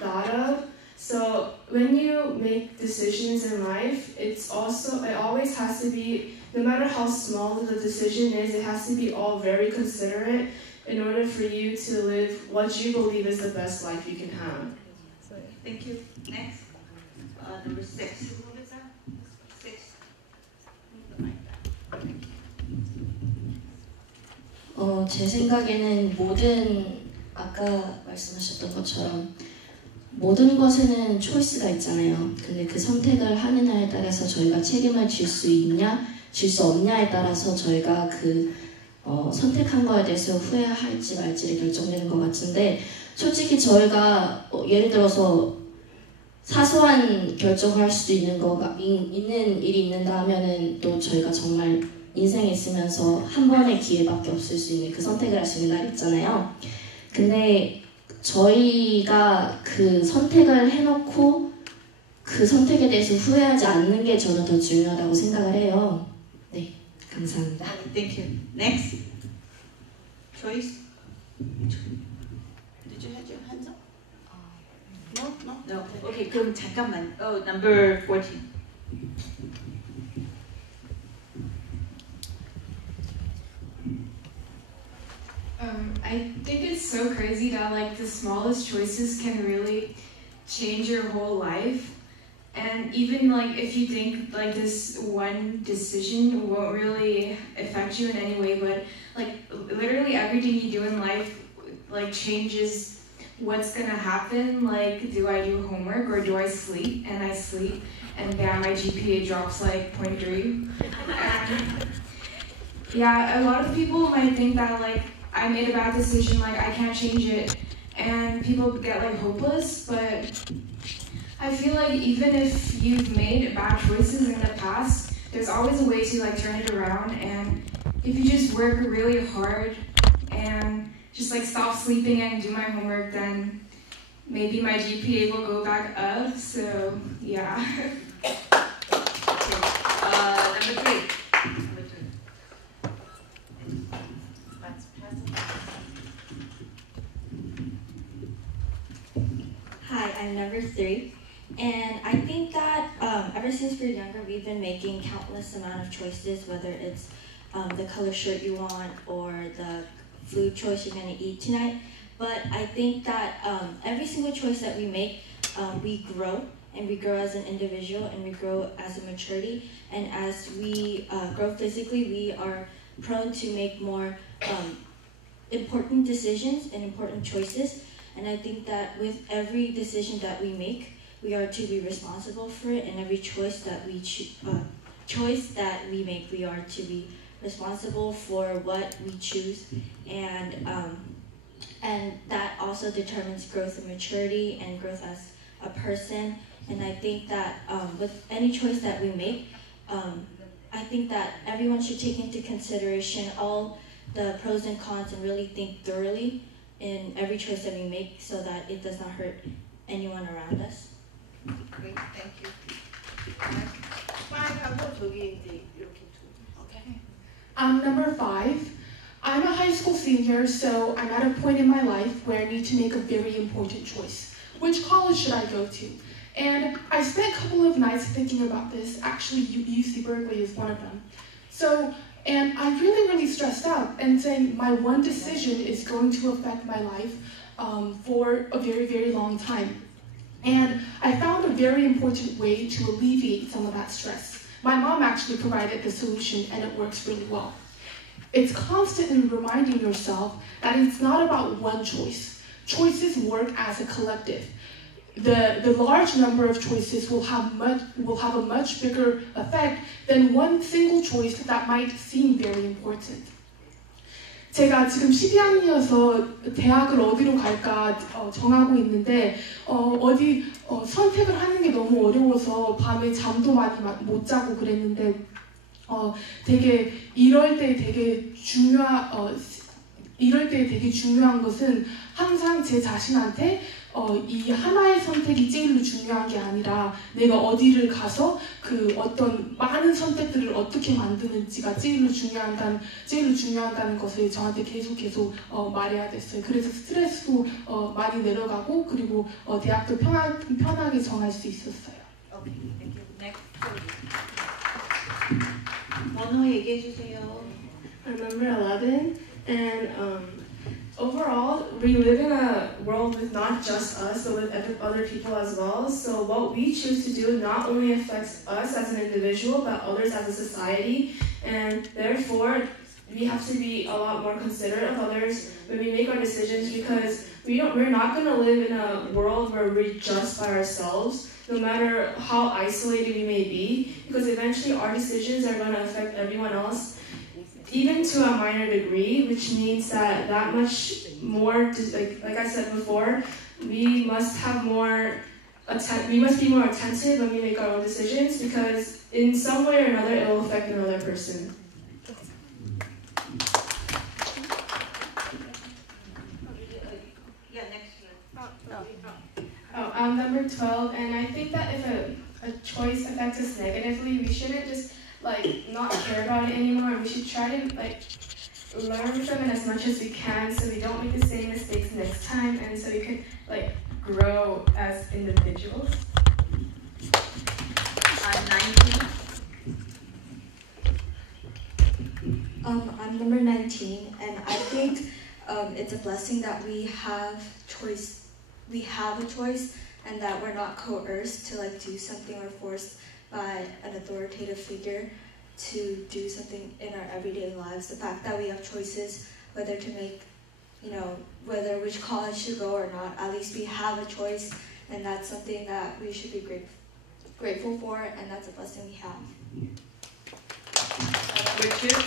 thought of. So when you make decisions in life, it always has to be, no matter how small the decision is, it has to be all very considerate in order for you to live what you believe is the best life you can have. Thank you. Next. Number 6. 6. 제 생각에는 아까 말씀하셨던 것처럼 모든 것에는 초이스가 있잖아요. 근데 그 선택을 하느냐에 따라서 저희가 책임을 질 수 있냐, 질 수 없냐에 따라서 저희가 선택한 거에 대해서 후회할지 말지를 결정되는 것 같은데, 솔직히 저희가 예를 들어서 사소한 결정을 할 수도 있는 일이 있는다 하면은 또 저희가 정말 인생에 있으면서 한 번의 기회밖에 없을 수 있는 그 선택을 할 수 있는 날이 있잖아요. 근데 저희가 그 선택을 해놓고 그 선택에 대해서 후회하지 않는 게 저는 더 중요하다고 생각을 해요. 네, 감사합니다. Thank you. Next. Choice. Did you have your hands up? No. Okay, 그럼 잠깐만. Number 14. so crazy that like the smallest choices can really change your whole life. And even like if you think like this one decision won't really affect you in any way, but like literally everything you do in life like changes what's gonna happen. Like, do I do homework or do I sleep? And I sleep, and bam, my GPA drops like 0.3. And yeah, a lot of people might think that like I made a bad decision, like I can't change it, and people get like hopeless. But I feel like even if you've made bad choices in the past, there's always a way to like turn it around. And if you just work really hard and just like stop sleeping and do my homework, then maybe my GPA will go back up. So yeah. Number 3. Hi, I'm number 3, and I think that ever since we're younger, we've been making countless amount of choices, whether it's the color shirt you want or the food choice you're going to eat tonight. But I think that every single choice that we make, we grow, and we grow as an individual, and we grow as a maturity. And as we grow physically, we are prone to make more important decisions and important choices. And I think that with every decision that we make, we are to be responsible for it. And every choice that we make, we are to be responsible for what we choose. And that also determines growth and maturity and growth as a person. And I think that with any choice that we make, I think that everyone should take into consideration all the pros and cons and really think thoroughly in every choice that we make so that it does not hurt anyone around us. Great, thank you. 5하고 저기 이제 이렇게 okay. Number 5. I'm a high school senior, so I'm at a point in my life where I need to make a very important choice. Which college should I go to? And I spent a couple of nights thinking about this. Actually, UC Berkeley is one of them. And I really stressed out and saying my one decision is going to affect my life for a very long time. And I found a very important way to alleviate some of that stress. My mom actually provided the solution, and it works really well. It's constantly reminding yourself that it's not about one choice. Choices work as a collective. The large number of choices will have a much bigger effect than one single choice that might seem very important. 제가 지금 12학년이어서 대학을 어디로 갈까 정하고 있는데 선택을 하는 게 너무 어려워서 밤에 잠도 많이 못 자고 그랬는데 되게 이럴 때 되게 중요한 것은 항상 제 자신한테 이 하나의 선택이 제일로 중요한 게 아니라 내가 어디를 가서 그 어떤 많은 선택들을 어떻게 만드는지가 제일로 중요하다는 것을 저한테 계속 말해야 됐어요. 그래서 스트레스도 많이 내려가고 그리고 대학도 편하게 정할 수 있었어요. Okay, thank you. Next. 번호 얘기해 주세요. I'm number 11, and overall, we live in a world with not just us, but with other people as well. So what we choose to do not only affects us as an individual, but others as a society. And therefore, we have to be a lot more considerate of others when we make our decisions, because we're not going to live in a world where we're just by ourselves, no matter how isolated we may be, because eventually our decisions are going to affect everyone else, even to a minor degree, which means that much more, like I said before, we must be more attentive when we make our own decisions, because in some way or another it will affect another person. I'm number 12, and I think that if a choice affects us negatively, we shouldn't just not care about it anymore. We should try to learn from it as much as we can, so we don't make the same mistakes next time, and so we can grow as individuals. I'm 19. I'm number 19, and I think it's a blessing that we have choice. We have a choice, and that we're not coerced to like do something or forced by an authoritative figure to do something in our everyday lives. The fact that we have choices whether to make, whether which college to go or not, at least we have a choice, and that's something that we should be grateful for, and that's a blessing we have. Richard?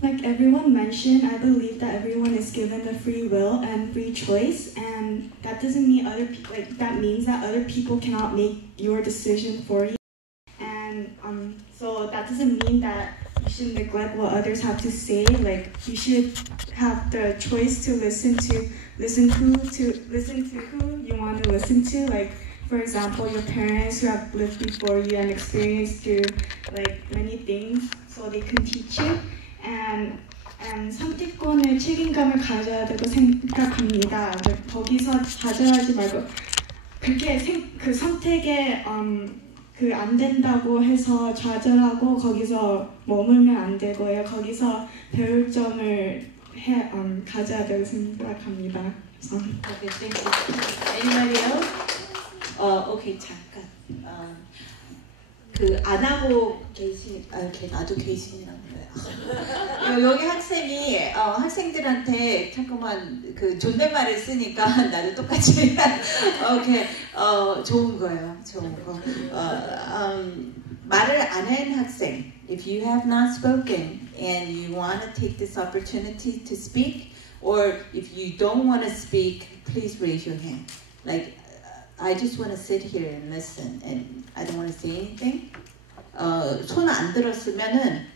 Like everyone mentioned, I believe that everyone is given the free will and free choice, and that doesn't mean that means that other people cannot make your decision for you. And so that doesn't mean that you should neglect what others have to say. Like you should have the choice to listen to who you want to listen to. Like for example, your parents who have lived before you and experienced through like many things, so they can teach you. And 선택권의 책임감을 가져야 되고 생각합니다. 거기서 좌절하지 말고 그 선택에 안 된다고 해서 좌절하고 거기서 머물면 안 되고요. 거기서 배울 점을 가져야 되고 생각합니다. Okay, thank you. Anybody else? Okay, 잠깐. 안 하고 계신, 나도 계신이라고 그래요. 여기 학생이 학생들한테 잠깐만 그 존댓말을 쓰니까 나도 똑같이 오케이 좋은 거예요. 좋은 거. 말을 안 한 학생. If you have not spoken and you want to take this opportunity to speak, or if you don't want to speak, please raise your hand. Like I just want to sit here and listen, and I don't want to say anything. 손 안 들었으면은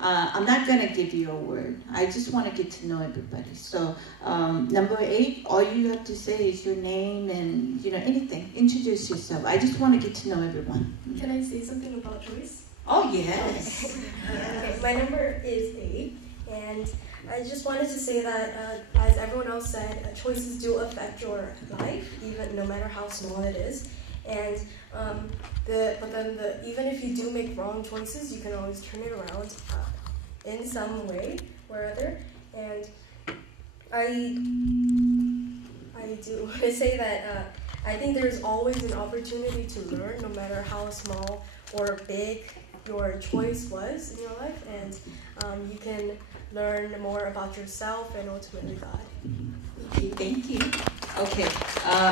I'm not going to give you a word. I just want to get to know everybody. So number 8, all you have to say is your name and anything. Introduce yourself. I just want to get to know everyone. Can I say something about choice? Oh yes. Okay, my number is 8, and I just wanted to say that as everyone else said, choices do affect your life, even no matter how small it is. And even if you do make wrong choices, you can always turn it around in some way or other. And I do want to say that I think there's always an opportunity to learn, no matter how small or big your choice was in your life, and you can learn more about yourself and ultimately God. Okay, thank you. Okay,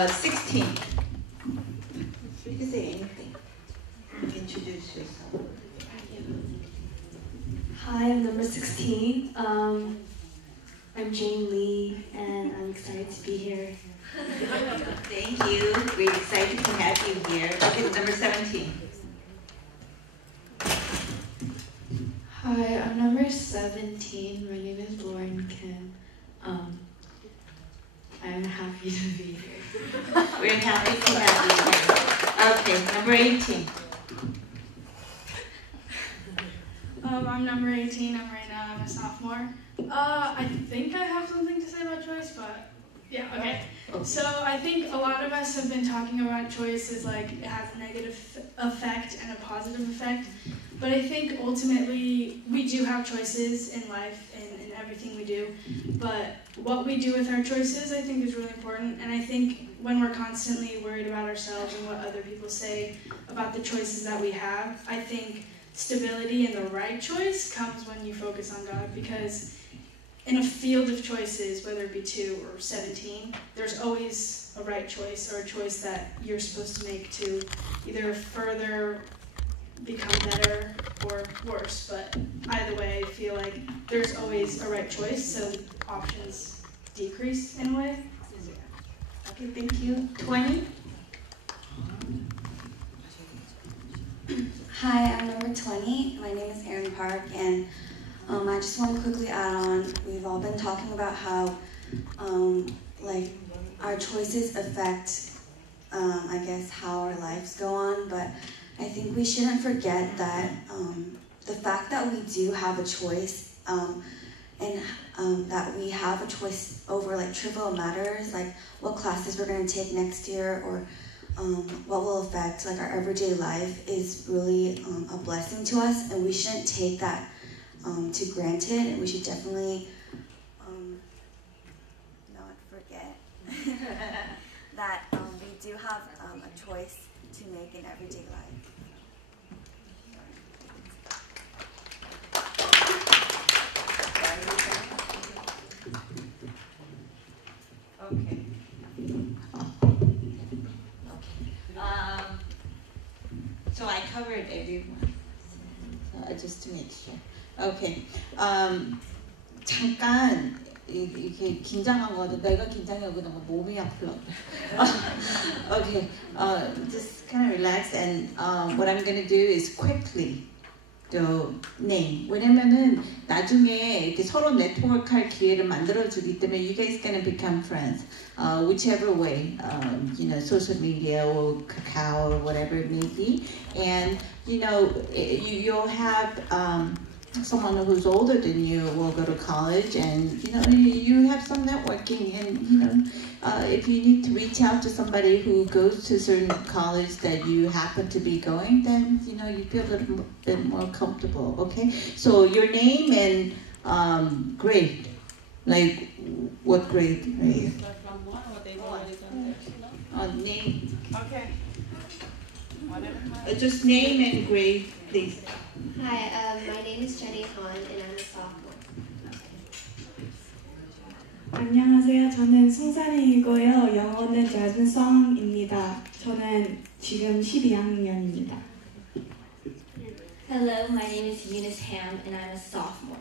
16. You can say anything. Introduce yourself. Hi, I'm number 16. I'm Jane Lee, and I'm excited to be here. Thank you. We're excited to have you here. Okay, number 17. Hi, I'm number 17. My name is Lauren Kim. I'm happy to be here. We're happy to have you here. Okay, number 18. I'm number 18. I'm Raina. I'm a sophomore. I think I have something to say about choice, but yeah, okay. So I think a lot of us have been talking about choice as like it has a negative effect and a positive effect. But I think ultimately we do have choices in life and in everything we do. But what we do with our choices, I think, is really important. And I think when we're constantly worried about ourselves and what other people say about the choices that we have, I think stability in the right choice comes when you focus on God. Because in a field of choices, whether it be 2 or 17, there's always a right choice or a choice that you're supposed to make to either further become better or worse. But either way, I feel like there's always a right choice, so options decrease in a way. Okay, thank you. 20. Hi, I'm number 20. My name is Erin Park, and I just want to quickly add on. We've all been talking about how like our choices affect I guess how our lives go on, but I think we shouldn't forget that the fact that we do have a choice and that we have a choice over like trivial matters, like what classes we're going to take next year, or what will affect like our everyday life is really a blessing to us, and we shouldn't take that to granted, and we should definitely not forget that we do have a choice to make in everyday life. Okay. So I covered everyone. So just to make sure. Okay. 잠깐 이렇게 긴장한 거든. 내가 긴장하고 너무 몸이 아플라. Okay. Just kind of relax, and what I'm going to do is quickly the name. 왜냐면은 나중에 이렇게 서로 네트워크할 기회를 만들어주기 때문에 you guys gonna become friends, whichever way, social media or Kakao or whatever it may be, and you'll have someone who's older than you will go to college, and you have some networking, and if you need to reach out to somebody who goes to a certain college that you happen to be going, then you feel a little bit more comfortable. Okay, so your name and grade, like what grade are you? Name. Okay. Just name and grade, please. Hi, my name is Jenny Han, and I'm a sophomore. 안녕하세요. 저는 송사랭이고요. 영어는 자준성입니다. 저는 지금 12학년입니다. Hello, my name is Eunice Ham, and I'm a sophomore.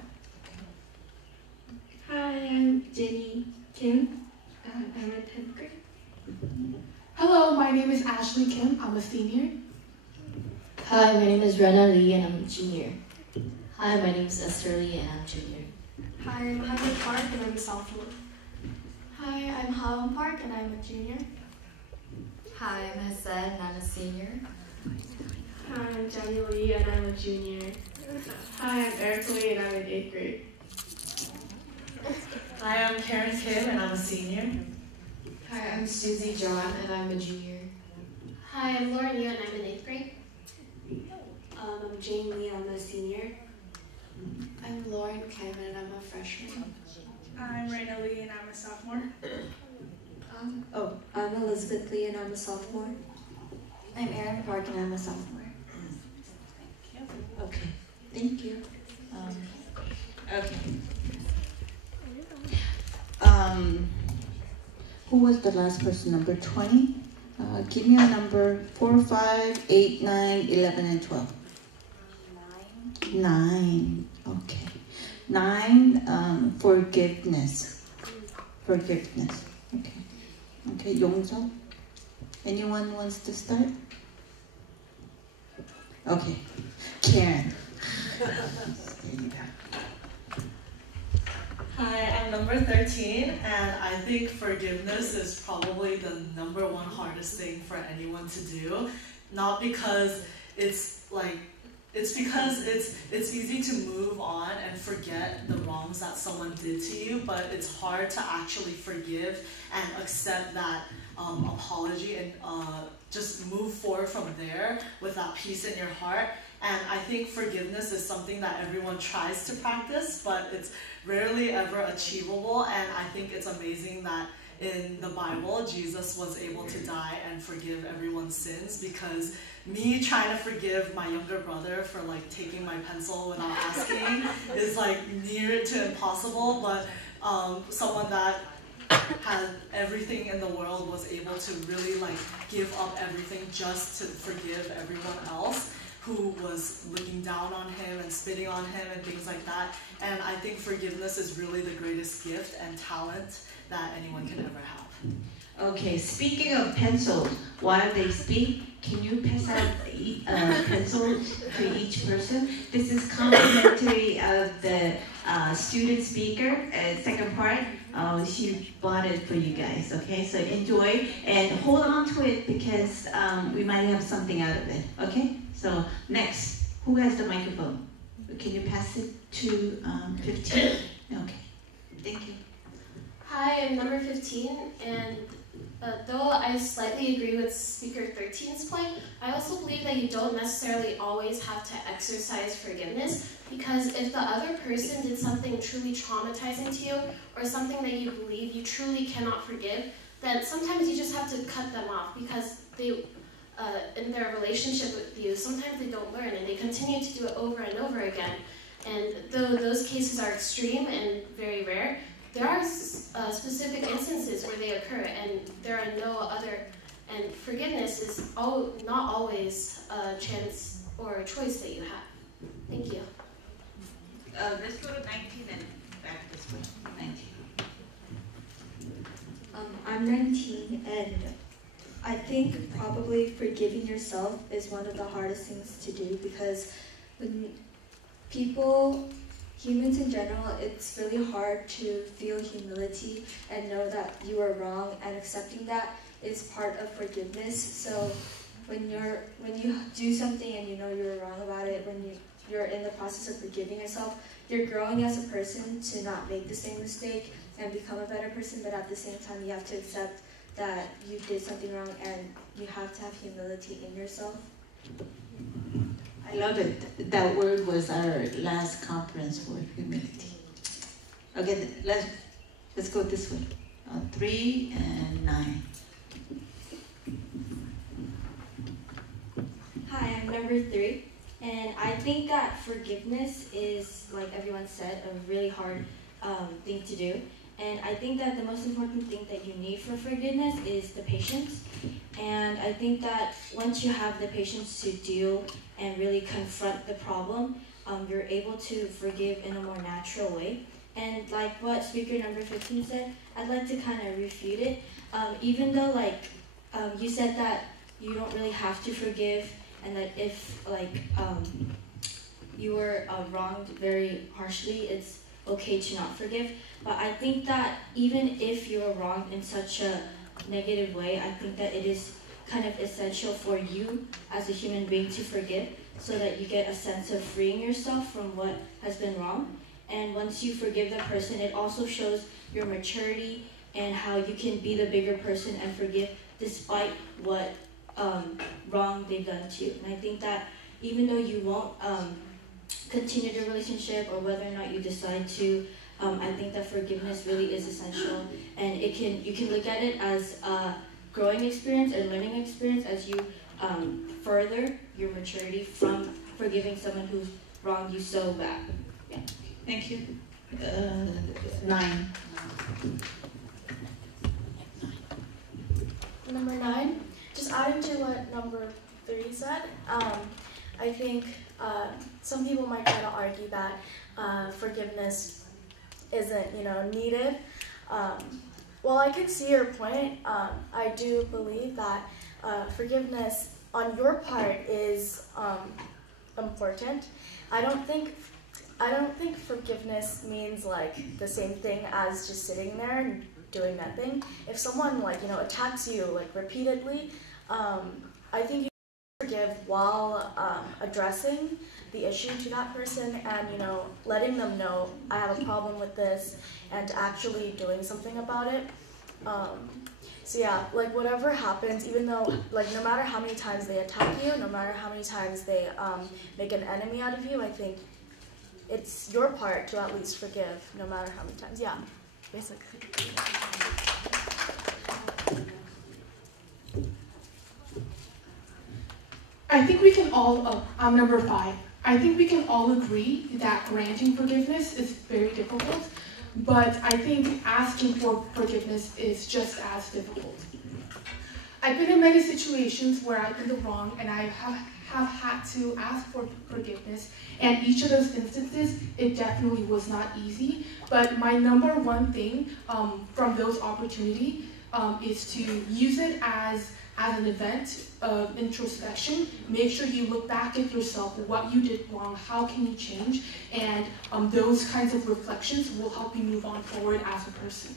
Hi, I'm Jenny Kim. I'm in 10th grade. Hello, my name is Ashley Kim. I'm a senior. Hi, my name is Rena Lee, and I'm a junior. Hi, my name is Esther Lee, and I'm junior. Hi, I'm Heather Park, and I'm a sophomore. Hi, I'm Havan Park, and I'm a junior. Hi, I'm Hassan, and I'm a senior. Hi, I'm Jenny Lee, and I'm a junior. Hi, I'm Eric Lee, and I'm in 8th grade. Hi, I'm Karen Kim, and I'm a senior. Hi, I'm Susie John, and I'm a junior. Hi, I'm Lauren Yu, and I'm in 8th grade. I'm Jane Lee, I'm a senior. I'm Lauren Kim, and I'm a freshman. I'm Raina Lee, and I'm a sophomore. I'm Elizabeth Lee, and I'm a sophomore. I'm Erin Park, and I'm a sophomore. Okay, thank you. Okay. Who was the last person? Number 20? Give me a number. 4, 5, 8, 9, 11, and 12. 9. Okay. 9. Forgiveness. Forgiveness. Okay. Okay. 용서. Anyone wants to start? Okay. Karen. Hi, I'm number 13, and I think forgiveness is probably the number one hardest thing for anyone to do. Not because it's easy to move on and forget the wrongs that someone did to you, but it's hard to actually forgive and accept that apology and just move forward from there with that peace in your heart. And I think forgiveness is something that everyone tries to practice, but it's rarely ever achievable. And I think it's amazing that in the Bible, Jesus was able to die and forgive everyone's sins, because me trying to forgive my younger brother for taking my pencil without asking is near to impossible, but someone that had everything in the world was able to really give up everything just to forgive everyone else who was looking down on him and spitting on him and things like that. And I think forgiveness is really the greatest gift and talent that anyone can ever have. Okay, speaking of pencils, while they speak, can you pass out a pencil to each person? This is complimentary of the student speaker. Second part, she bought it for you guys, okay? So enjoy and hold on to it, because we might have something out of it, okay? So next, who has the microphone? Can you pass it to 15? Okay, thank you. Hi, I'm number 15, and though I slightly agree with Speaker 13's point, I also believe that you don't necessarily always have to exercise forgiveness, because if the other person did something truly traumatizing to you, or something that you believe you truly cannot forgive, then sometimes you just have to cut them off, because they, in their relationship with you, sometimes they don't learn, and they continue to do it over and over again. And though those cases are extreme and very rare, there are specific instances where they occur, and there are no other, and forgiveness is not always a chance or a choice that you have. Thank you. Let's go to 19 and back this way. 19. I'm 19, and I think probably forgiving yourself is one of the hardest things to do, because when humans in general, it's really hard to feel humility and know that you are wrong, and accepting that is part of forgiveness. So when you do something and you know you're wrong about it, when you're in the process of forgiving yourself, you're growing as a person to not make the same mistake and become a better person, but at the same time you have to accept that you did something wrong, and you have to have humility in yourself. I love it. That word was our last conference word, humility. Okay, let's go this way. 3 and 9. Hi, I'm number 3, and I think that forgiveness is, like everyone said, a really hard thing to do. And I think that the most important thing that you need for forgiveness is the patience. And I think that once you have the patience to deal and really confront the problem, you're able to forgive in a more natural way. And like what speaker number 15 said, I'd like to kind of refute it. Even though you said that you don't really have to forgive, and that if you were wronged very harshly, it's okay to not forgive. But I think that even if you are wronged in such a negative way, I think that it is kind of essential for you as a human being to forgive, so that you get a sense of freeing yourself from what has been wrong. And once you forgive the person, it also shows your maturity and how you can be the bigger person and forgive despite what wrong they've done to you. And I think that even though you won't continue the relationship, or whether or not you decide to, I think that forgiveness really is essential, and you can look at it as a growing experience and learning experience as you further your maturity from forgiving someone who's wronged you so bad. Yeah. Thank you. 9. Number 9, just adding to what number 3 said, I think some people might try to argue that forgiveness isn't, needed. Well, I can see your point. I do believe that forgiveness on your part is important. I don't think forgiveness means like the same thing as just sitting there and doing nothing. If someone attacks you repeatedly, I think you forgive while addressing the issue to that person, and letting them know I have a problem with this, and actually doing something about it. So yeah, whatever happens, even though no matter how many times they attack you, no matter how many times they make an enemy out of you, I think it's your part to at least forgive, no matter how many times. Yeah, basically. I think we can all, I'm number 5. I think we can all agree that granting forgiveness is very difficult, but I think asking for forgiveness is just as difficult. I've been in many situations where I've been the wrong, and I have had to ask for forgiveness, and each of those instances, it definitely was not easy, but my number 1 thing from those opportunities is to use it as an event of introspection. Make sure you look back at yourself, what you did wrong, how can you change, and those kinds of reflections will help you move on forward as a person.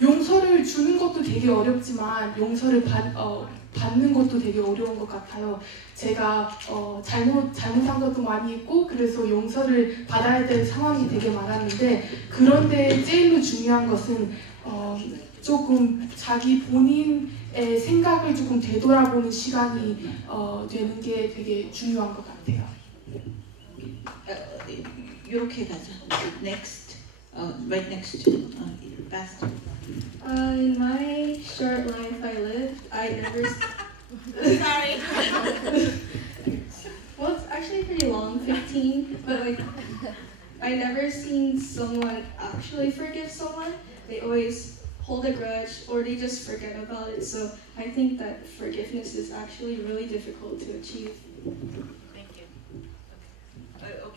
용서를 주는 것도 되게 어렵지만 받는 것도 되게 어려운 것 같아요. 제가 잘못한 것도 많이 있고 그래서 용서를 받아야 될 상황이 되게 많았는데 그런데 제일 중요한 것은 조금 자기 본인의 생각을 조금 되돌아보는 시간이 되는 게 되게 중요한 것 같아요. 이렇게 가자. Next, right next. Fast. In my short life I lived, I never. Sorry. Well, it's actually pretty long, 15. But like, I never seen someone actually forgive someone. They always hold a grudge or they just forget about it. So I think that forgiveness is actually really difficult to achieve. Thank you. Okay,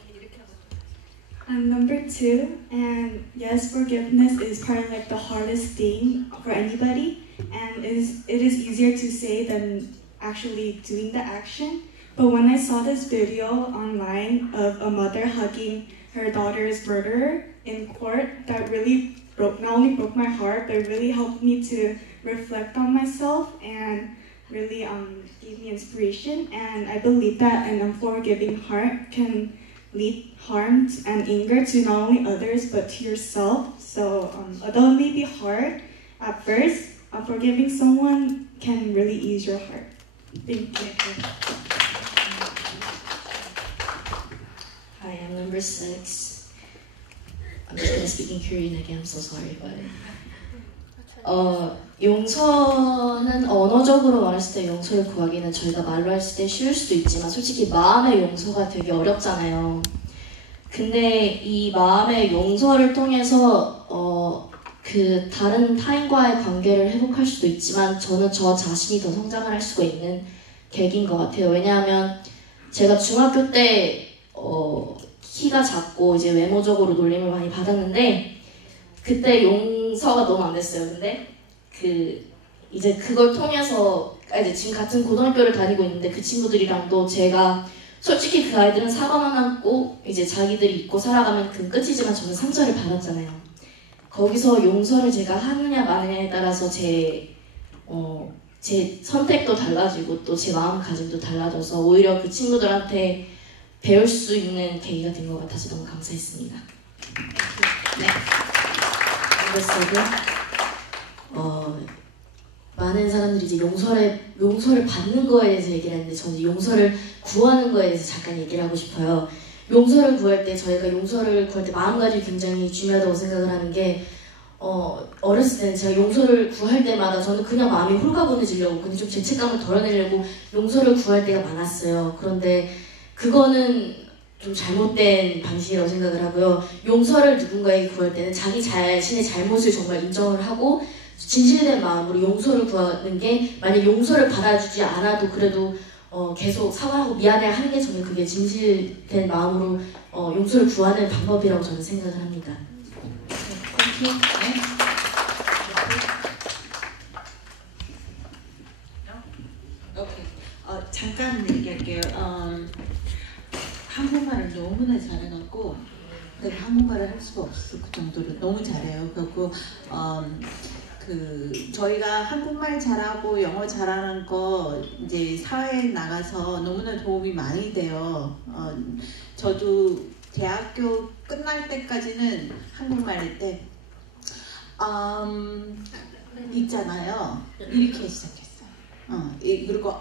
I'm number 2, and yes, forgiveness is probably like the hardest thing for anybody, and it is easier to say than actually doing the action. But when I saw this video online of a mother hugging her daughter's murderer in court, that really not only broke my heart, but really helped me to reflect on myself and really gave me inspiration. And I believe that an unforgiving heart can lead harm and anger to not only others but to yourself. So although it may be hard at first, forgiving someone can really ease your heart. Thank you. Hi, I'm number 6. I'm just gonna speak in Korean again. I'm so sorry, but 용서는 언어적으로 말했을 때 용서를 구하기는 저희가 말로 했을 때 쉬울 수도 있지만 솔직히 마음의 용서가 되게 어렵잖아요. 근데 이 마음의 용서를 통해서 그 다른 타인과의 관계를 회복할 수도 있지만 저는 저 자신이 더 성장을 할 수가 있는 계기인 것 같아요. 왜냐하면 제가 중학교 때 키가 작고 이제 외모적으로 놀림을 많이 받았는데 그때 용서가 너무 안 됐어요. 근데 이제 그걸 통해서 이제 지금 같은 고등학교를 다니고 있는데 그 친구들이랑도 제가 솔직히 그 아이들은 사과만 하고 이제 자기들이 잊고 살아가면 그 끝이지만 저는 상처를 받았잖아요. 거기서 용서를 제가 하느냐 마느냐에 따라서 제 선택도 달라지고 또 제 마음가짐도 달라져서 오히려 그 친구들한테 배울 수 있는 계기가 된 것 같아서 너무 감사했습니다. 네. 많은 사람들이 이제 용서를 받는 거에 대해서 얘기를 했는데 저는 용서를 구하는 거에 대해서 잠깐 얘기를 하고 싶어요. 용서를 구할 때 저희가 용서를 구할 때 마음가짐이 굉장히 중요하다고 생각을 하는 게 어렸을 때는 제가 용서를 구할 때마다 저는 그냥 마음이 홀가분해지려고 근데 좀 죄책감을 덜어내려고 용서를 구할 때가 많았어요. 그런데 그거는 좀 잘못된 방식이라고 생각을 하고요. 용서를 누군가에게 구할 때는 자기 자신의 잘못을 정말 인정을 하고 진실된 마음으로 용서를 구하는 게 만약 용서를 받아주지 않아도 그래도 계속 사과하고 미안해 하는 게 저는 그게 진실된 마음으로 용서를 구하는 방법이라고 저는 생각을 합니다. 잠깐 얘기할게요. 한국말을 너무나 잘해갖고 내가 한국말을 할 수가 없어. 그 정도로 너무 잘해요. 그리고 저희가 한국말 잘하고 영어 잘하는 거 이제 사회에 나가서 너무나 도움이 많이 돼요. 저도 대학교 끝날 때까지는 한국말일 때 있잖아요. 이렇게 시작했어요. 그리고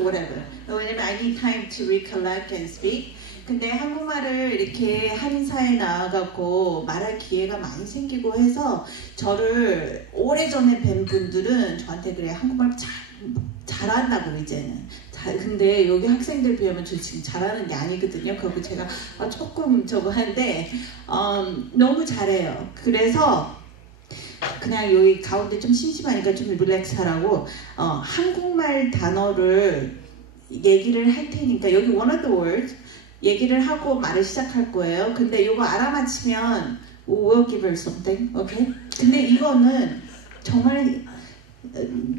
whatever. 왜냐면 I need time to recollect and speak. 근데 한국말을 이렇게 한인사회에 나와갖고 말할 기회가 많이 생기고 해서 저를 오래전에 뵌 분들은 저한테 그래 한국말 잘한다고 이제는. 근데 여기 학생들 비하면 저 지금 잘하는 게 아니거든요. 그리고 제가 조금 저거 하는데 너무 잘해요. 그래서 그냥 여기 가운데 좀 심심하니까 좀 릴렉스하라고 한국말 단어를 얘기를 할 테니까 여기 one of the words 얘기를 하고 말을 시작할 거예요. 근데 이거 알아맞히면 we'll give her something, okay? 근데 이거는 정말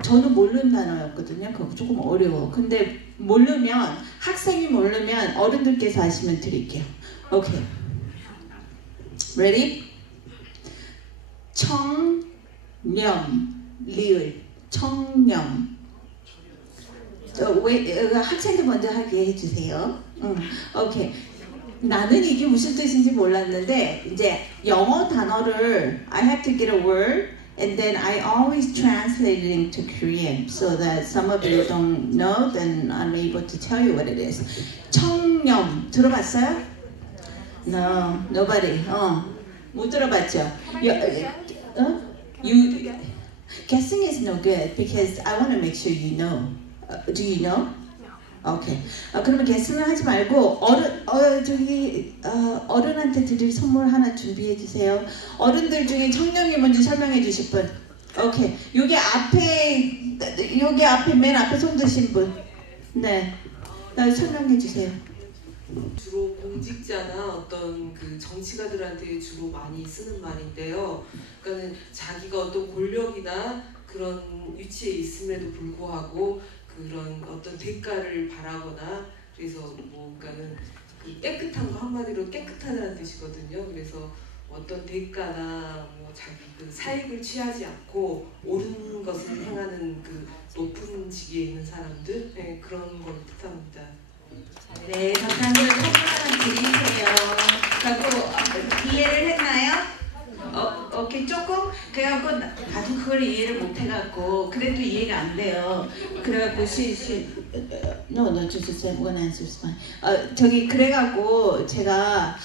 저는 모르는 단어였거든요. 그거 조금 어려워. 근데 모르면 학생이 모르면 어른들께서 하시면 드릴게요. 오케이. Ready? 청렴, 리을, 청렴, 학생들 먼저 하게 해주세요. 오케이. 나는 이게 무슨 뜻인지 몰랐는데 이제 영어 단어를 I have to get a word and then I always translate it into Korean so that some of you don't know, then I'm able to tell you what it is. 청렴 들어봤어요? No, nobody. 못 들어봤죠? You guessing is no good because I want to make sure you know. Do you know? 오케이. 그러면 guess는 하지 말고 어른한테 드릴 선물 하나 준비해 주세요. 어른들 중에 청렴이 뭔지 설명해 주실 분. 오케이. 여기 앞에 맨 앞에 손 드신 분. 네. 설명해 주세요. 주로 공직자나 어떤 그 정치가들한테 주로 많이 쓰는 말인데요. 그러니까는 자기가 어떤 권력이나 그런 위치에 있음에도 불구하고 그런 어떤 대가를 바라거나 그래서 그러니까는 그 깨끗한 거 한마디로 깨끗하다는 뜻이거든요. 그래서 어떤 대가나 자기 그 사익을 취하지 않고 옳은 것을 행하는 그 높은 직위에 있는 사람들 그런 걸 뜻합니다. 네, 감사합니다. 선물 하나 드리세요. 그리고 이해를 했나요? 오케이, 조금? 그래갖고 나도 그걸 이해를 못해갖고 그래도 이해가 안 돼요. 그래갖고 No, just one answer is fine. 저기 그래갖고 제가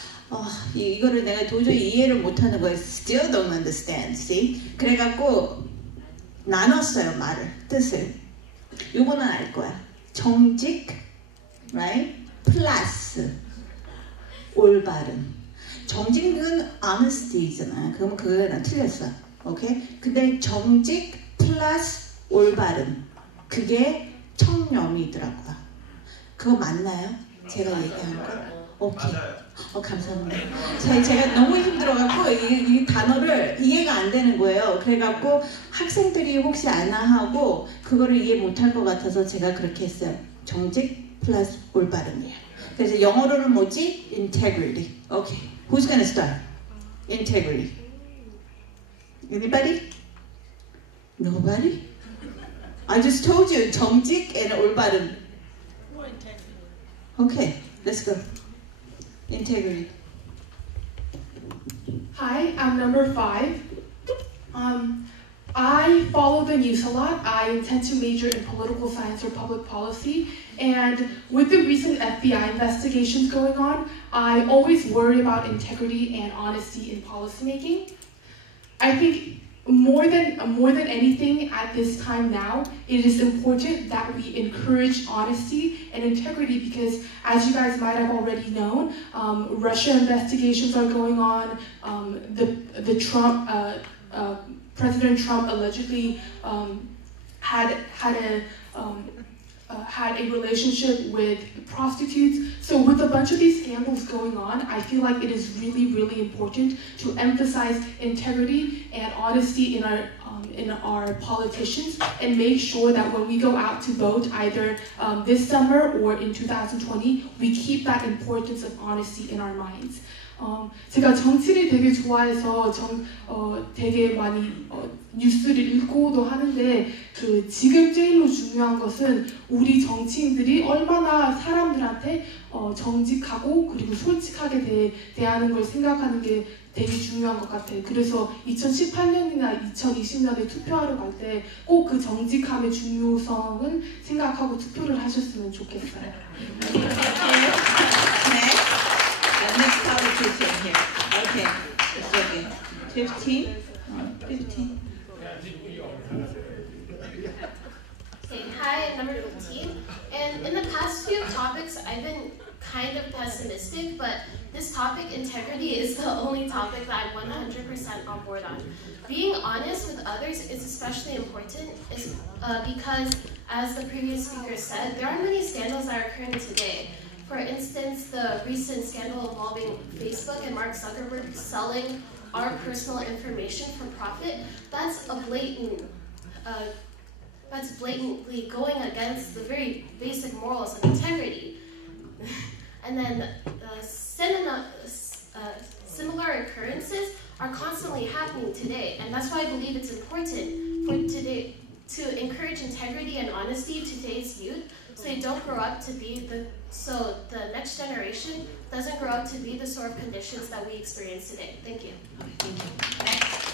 이거를 내가 도저히 이해를 못하는 거예요. Still don't understand, see? 그래갖고 나눴어요, 말을, 뜻을. 요거는 알 거야. 정직, right? 플러스 올바름. 정직은 honesty잖아. 그러면 그거랑 틀렸어. 오케이? 근데 정직 플러스 올바름. 그게 청렴이더라고요. 그거 맞나요? 제가 얘기한 거? 오케이. 감사합니다. 제가 너무 힘들어갖고 이 단어를 이해가 안 되는 거예요. 그래갖고 학생들이 혹시 아나 하고 그거를 이해 못할 것 같아서 제가 그렇게 했어요. 정직 플러스 올바름이에요. 그래서 영어로는 뭐지? integrity. 오케이. Who's gonna start? Integrity. Anybody? Nobody? I just told you 정직 and 올바름. Okay, let's go. Integrity. Hi, I'm number 5. I follow the news a lot. I intend to major in political science or public policy. And with the recent FBI investigations going on, I always worry about integrity and honesty in policymaking. I think more than anything at this time now, it is important that we encourage honesty and integrity because, as you guys might have already known, Russia investigations are going on. President Trump allegedly had a relationship with prostitutes. So with a bunch of these scandals going on, I feel like it is really, really important to emphasize integrity and honesty in our politicians and make sure that when we go out to vote, either this summer or in 2020, we keep that importance of honesty in our minds. 제가 정치를 되게 좋아해서 되게 많이 뉴스를 읽고도 하는데 지금 제일로 중요한 것은 우리 정치인들이 얼마나 사람들한테 정직하고 그리고 솔직하게 대하는 걸 생각하는 게 되게 중요한 것 같아요. 그래서 2018년이나 2020년에 투표하러 갈 때 꼭 그 정직함의 중요성은 생각하고 투표를 하셨으면 좋겠어요. Next politician here. Okay, it's okay. 15? 15. Hi, I'm number 15. And in the past few topics, I've been kind of pessimistic, but this topic, integrity, is the only topic that I'm 100% on board on. Being honest with others is especially important because, as the previous speaker said, there are many scandals that are occurring today. For instance, the recent scandal involving Facebook and Mark Zuckerberg selling our personal information for profit, that's blatantly going against the very basic morals of integrity. And then similar occurrences are constantly happening today, and that's why I believe it's important for today to encourage integrity and honesty to today's youth, so you don't grow up to be so the next generation doesn't grow up to be the sort of conditions that we experience today. Thank you. Thank you. Next.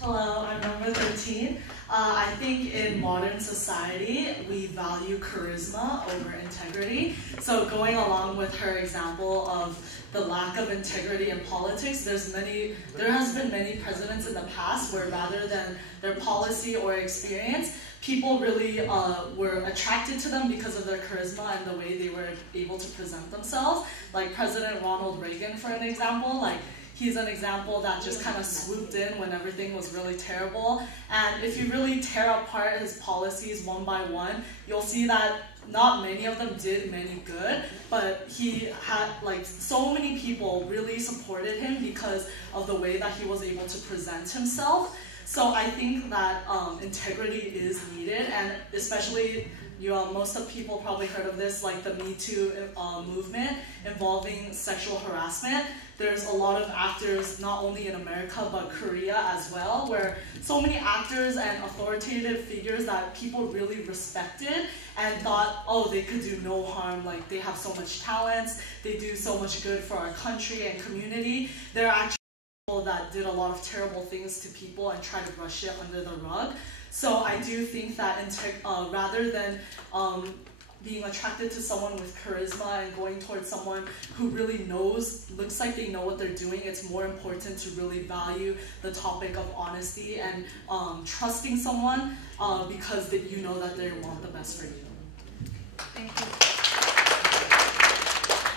Hello, I'm number 13. I think in modern society, we value charisma over integrity. So going along with her example of the lack of integrity in politics, there has been many presidents in the past where rather than their policy or experience, people really were attracted to them because of their charisma and the way they were able to present themselves. Like President Ronald Reagan, for an example, he's an example that just kind of swooped in when everything was really terrible. And if you really tear apart his policies one by one, you'll see that not many of them did many good, but he had so many people really supported him because of the way that he was able to present himself. So I think that integrity is needed, and especially most of people probably heard of this, like the Me Too movement involving sexual harassment. There's a lot of actors, not only in America, but Korea as well, where so many actors and authoritative figures that people really respected and thought, oh, they could do no harm, they have so much talents, they do so much good for our country and community. They're actually people that did a lot of terrible things to people and tried to brush it under the rug. So I do think that rather than being attracted to someone with charisma and going towards someone who really looks like they know what they're doing, it's more important to really value the topic of honesty and trusting someone because you know that they want the best for you. Thank you.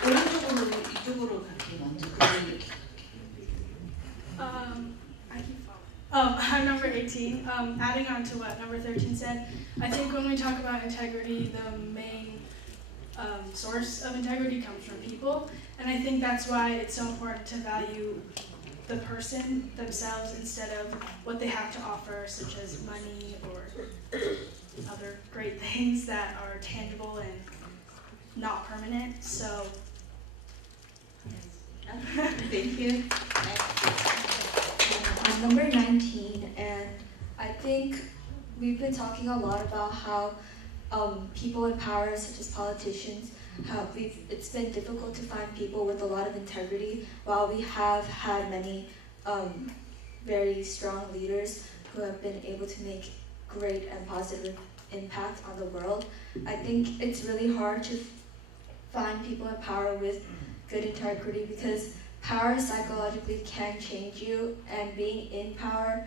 오른쪽으로 이쪽으로 갈게요. 먼저 그분들. I'm number 18. Adding on to what number 13 said, I think when we talk about integrity, the main source of integrity comes from people, and I think that's why it's so important to value the person themselves instead of what they have to offer, such as money or other great things that are tangible and not permanent. So, thank you. I'm number 19, and I think we've been talking a lot about how people in power, such as politicians, it's been difficult to find people with a lot of integrity, while we have had many very strong leaders who have been able to make great and positive impact on the world. I think it's really hard to find people in power with good integrity because power psychologically can change you, and being in power,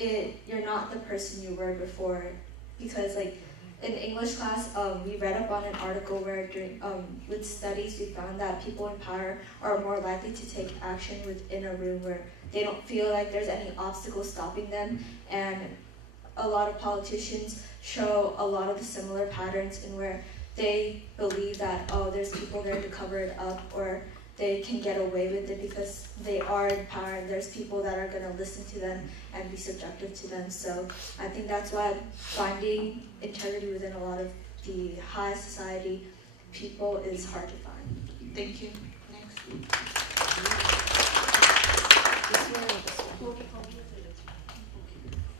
you're not the person you were before. Because in English class, we read up on an article where with studies we found that people in power are more likely to take action within a room where they don't feel like there's any obstacle stopping them, and a lot of politicians show a lot of the similar patterns in where they believe that, oh, there's people there to cover it up, or they can get away with it because they are in power and there's people that are going to listen to them and be subjective to them. So I think that's why finding integrity within a lot of the high society people is hard to find. Thank you. Next.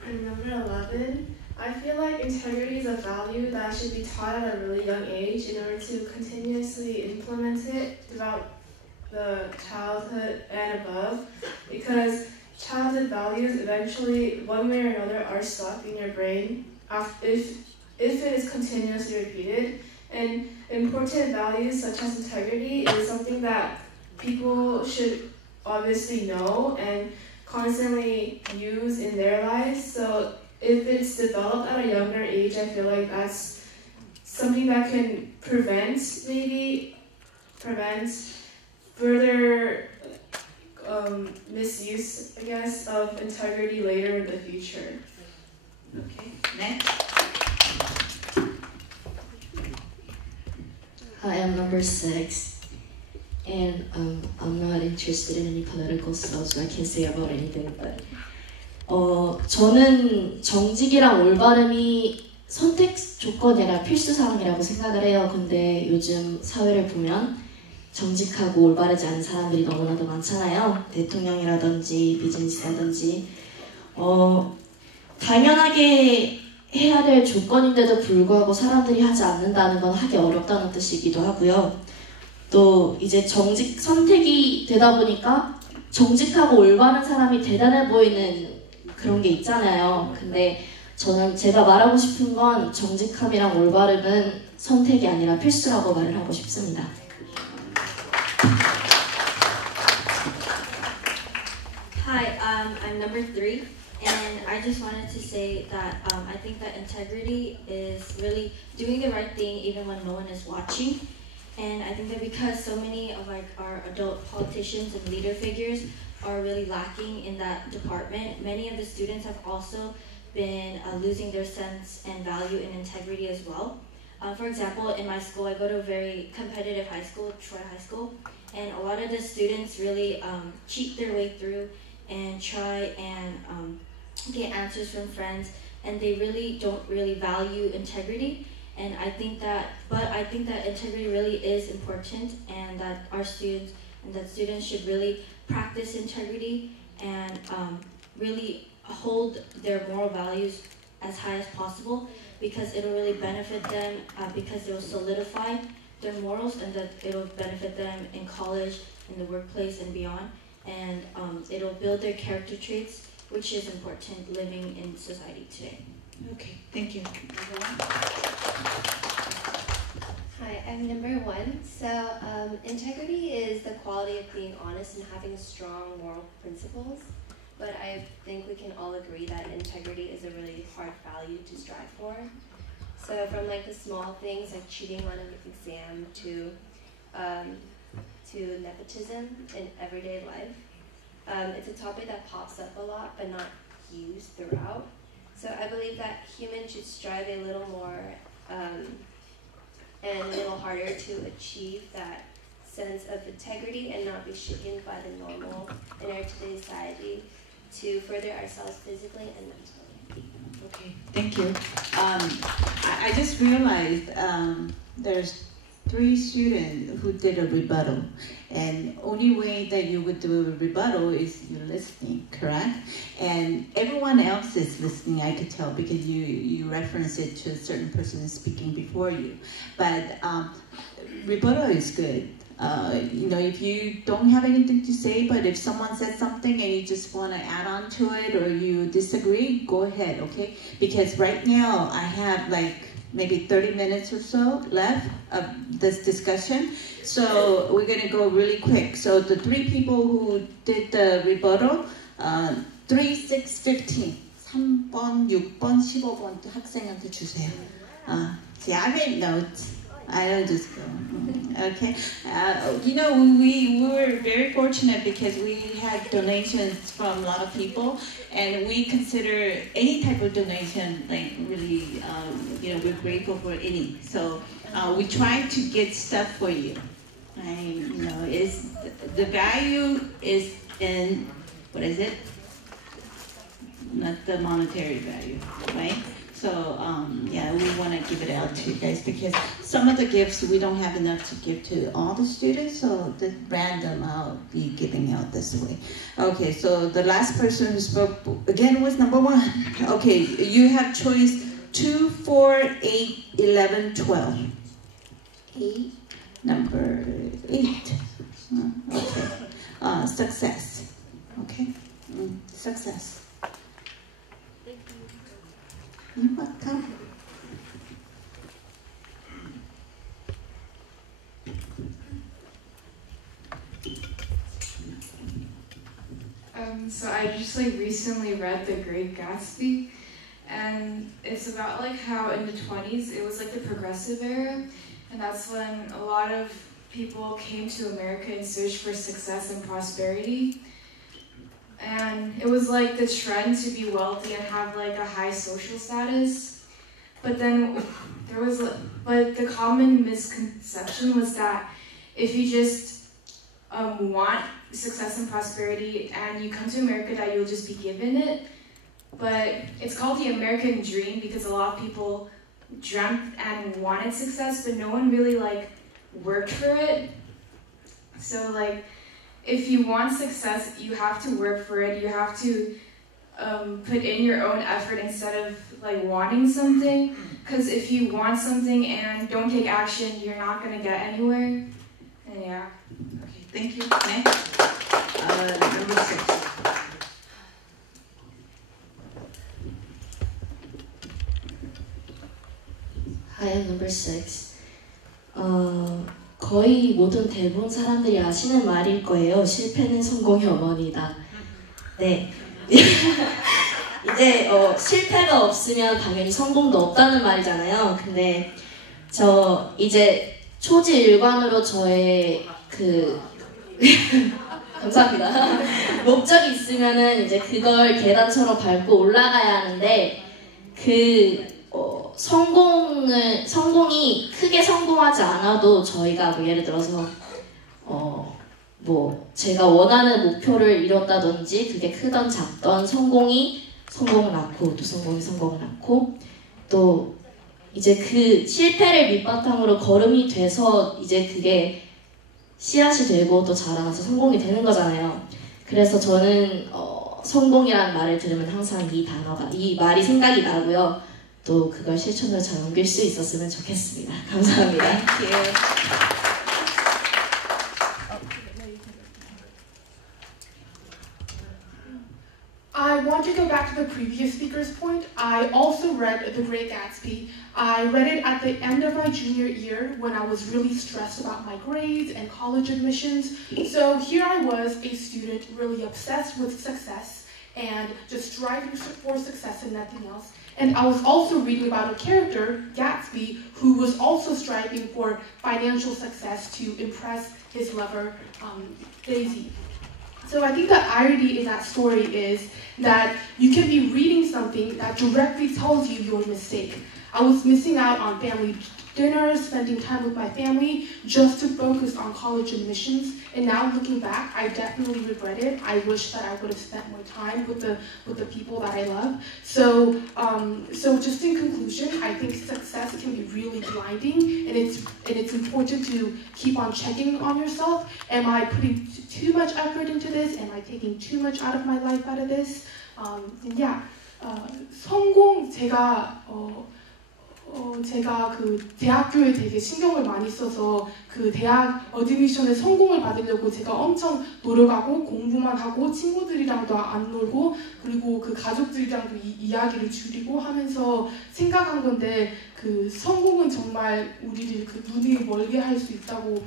And number 11, I feel like integrity is a value that should be taught at a really young age in order to continuously implement it throughout the childhood and above, because childhood values eventually, one way or another, are stuck in your brain if it is continuously repeated. And important values such as integrity is something that people should obviously know and constantly use in their lives. So if it's developed at a younger age, I feel like that's something that can prevent further misuse, I guess, of integrity later in the future. Okay, next. Hi, I'm number 6, and I'm not interested in any political stuff, so I can't say about anything, but 저는 정직이랑 올바름이 선택 조건이 아니라 필수 사항이라고 생각을 해요. 근데 요즘 사회를 보면 정직하고 올바르지 않은 사람들이 너무나도 많잖아요. 대통령이라든지 비즈니스라든지 당연하게 해야 될 조건인데도 불구하고 사람들이 하지 않는다는 건 하기 어렵다는 뜻이기도 하고요. 또 이제 정직 선택이 되다 보니까 정직하고 올바른 사람이 대단해 보이는 그런 게 있잖아요. 근데 저는 제가 말하고 싶은 건 정직함이랑 올바름은 선택이 아니라 필수라고 말을 하고 싶습니다. Hi, I'm number 3, and I just wanted to say that I think that integrity is really doing the right thing even when no one is watching. And I think that because so many of our adult politicians and leader figures are really lacking in that department, many of the students have also been losing their sense and value in integrity as well. For example, in my school, I go to a very competitive high school, Troy High School, and a lot of the students really cheat their way through and try and get answers from friends, and they really don't really value integrity. And I think that integrity really is important, and that students should really practice integrity and really hold their moral values as high as possible, because it'll really benefit them, because it will solidify their morals, and that it'll benefit them in college, in the workplace, and beyond. And it'll build their character traits, which is important living in society today. Okay, thank you. Hi, I'm number 1. So integrity is the quality of being honest and having strong moral principles. But I think we can all agree that integrity is a really hard value to strive for. So from like the small things like cheating on an exam to nepotism in everyday life. It's a topic that pops up a lot but not used throughout. So I believe that humans should strive a little more and a little harder to achieve that sense of integrity and not be shaken by the normal in our today's society to further ourselves physically and mentally. Okay, thank you. I just realized there's 3 students who did a rebuttal, and only way that you would do a rebuttal is you're listening, correct? And everyone else is listening, I could tell, because you reference it to a certain person speaking before you. But rebuttal is good. You know, if you don't have anything to say, but if someone says something and you just want to add on to it or you disagree, go ahead, okay? Because right now I have like maybe 30 minutes or so left of this discussion. So we're going to go really quick. So the 3 people who did the rebuttal, 3, 6, 15. 3번, 6번, 15번 학생한테 주세요. See, I made notes. I don't just go. Okay. You know, we were very fortunate because we had donations from a lot of people, and we consider any type of donation like really, you know, we're grateful for any. So we try to get stuff for you. You know, the value is in, what is it? Not the monetary value, right? So yeah, we want to give it out to you guys because some of the gifts we don't have enough to give to all the students, so the random I'll be giving out this way. Okay, so the last person who spoke again was number 1. Okay, you have choice 2, 4, 8, 11, 12. 8. Number 8. Okay. Success. Okay. Success. You're welcome. So I just like recently read The Great Gatsby, and it's about like how in the 20s it was like the progressive era, and that's when a lot of people came to America in search for success and prosperity. And it was like the trend to be wealthy and have like a high social status. But then but the common misconception was that if you just want success and prosperity and you come to America that you'll just be given it. But it's called the American dream because a lot of people dreamt and wanted success, but no one really like worked for it. So like, if you want success, you have to work for it. You have to put in your own effort instead of like wanting something. Because if you want something and don't take action, you're not gonna get anywhere. And yeah. Okay, thank you. Next, number 6. Hi, I'm number 6. 거의 모든 대부분 사람들이 아시는 말일 거예요. 실패는 성공의 어머니다. 네. 이제 실패가 없으면 당연히 성공도 없다는 말이잖아요. 근데 저 이제 초지일관으로 저의 감사합니다. 목적이 있으면은 이제 그걸 계단처럼 밟고 올라가야 하는데 성공이 크게 성공하지 않아도 저희가 뭐 예를 들어서 뭐 제가 원하는 목표를 이뤘다든지 그게 크던 작던 성공을 낳고 또 성공을 낳고 또 이제 그 실패를 밑바탕으로 걸음이 돼서 이제 그게 씨앗이 되고 또 자라나서 성공이 되는 거잖아요. 그래서 저는 성공이라는 말을 들으면 항상 이 말이 생각이 나고요. 또 그걸 실천으로 잘 옮길 수 있었으면 좋겠습니다. 감사합니다. I want to go back to the previous speaker's point. I also read The Great Gatsby. I read it at the end of my junior year when I was really stressed about my grades and college admissions. So here I was, a student really obsessed with success and just striving for success and nothing else. And I was also reading about a character, Gatsby, who was also striving for financial success to impress his lover, Daisy. So I think the irony in that story is that you can be reading something that directly tells you your mistake. I was missing out on family dinners, spending time with my family, just to focus on college admissions. And now looking back, I definitely regret it. I wish that I would have spent more time with the people that I love. So just in conclusion, I think success can be really blinding, and it's important to keep on checking on yourself. Am I putting too much effort into this? Am I taking too much out of my life out of this? And yeah, 성공 제가 그 대학교에 되게 신경을 많이 써서 그 대학 어드미션에 성공을 받으려고 제가 엄청 노력하고 공부만 하고 친구들이랑도 안 놀고 그리고 그 가족들이랑도 이야기를 줄이고 하면서 생각한 건데 그 성공은 정말 우리를 그 눈이 멀게 할 수 있다고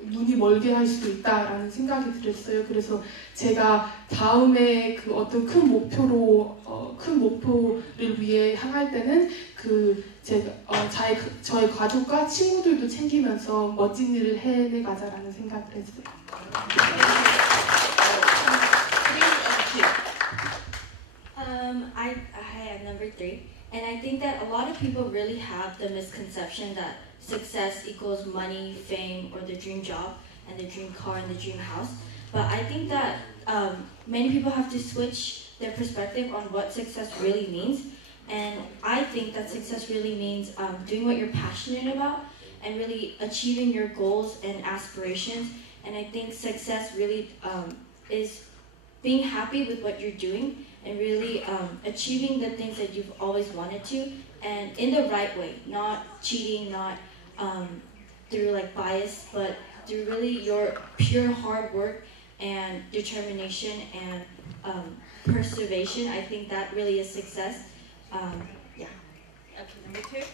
눈이 멀게 할 수도 있다라는 생각이 들었어요. 그래서 제가 다음에 그 어떤 큰 목표를 위해 향할 때는 저의 가족과 친구들도 챙기면서 멋진 일을 해내가자라는 생각을 했어요. I'm number 3, and I think that a lot of people really have the misconception that success equals money, fame, or the dream job, and the dream car, and the dream house. But I think that many people have to switch their perspective on what success really means. And I think that success really means doing what you're passionate about and really achieving your goals and aspirations. And I think success really is being happy with what you're doing and really achieving the things that you've always wanted to, and in the right way, not cheating, not through like bias, but through really your pure hard work and determination and perseveration. I think that really is success. Yeah. Okay, number 2.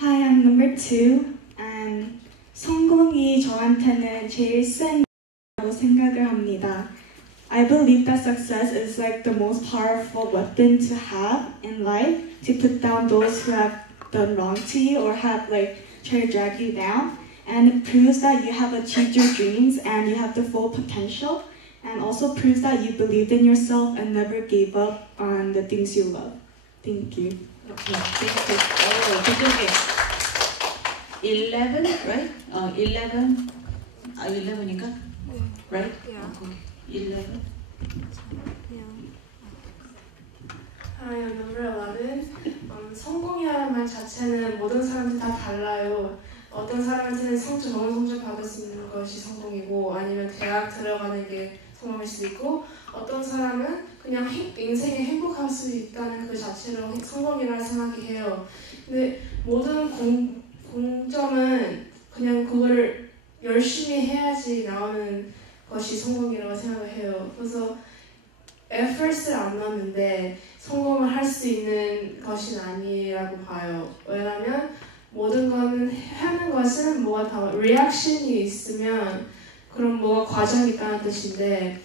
Hi, I'm number 2. And 성공이 저한테는 제일 센 거라고 생각을 합니다. I believe that success is like the most powerful weapon to have in life to put down those who have done wrong to you or have like tried to drag you down. And it proves that you have achieved your dreams and you have the full potential, and also proves that you believed in yourself and never gave up on the things you love. Thank you. Okay, thank you. Oh, okay. 11, right? 11. 11인가? Right? Yeah. Okay. 11. Hi, I'm number 11. 성공이라는 말 자체는 모든 사람들이 다 달라요. 어떤 사람한테는 좋은 성적 받을 수 있는 것이 성공이고, 아니면 대학 들어가는 게 성공할 수 있고 어떤 사람은 그냥 인생에 행복할 수 있다는 그 자체로 성공이라 생각해요. 근데 모든 공점은 그냥 그거를 열심히 해야지 나오는 것이 성공이라고 생각을 해요. 그래서 effort을 안 넣는데 성공을 할 수 있는 것이 아니라고 봐요. 왜냐하면 모든 거는 하는 것은 뭐가 다 reaction이 있으면 그럼 뭐가 과정이 있다는 뜻인데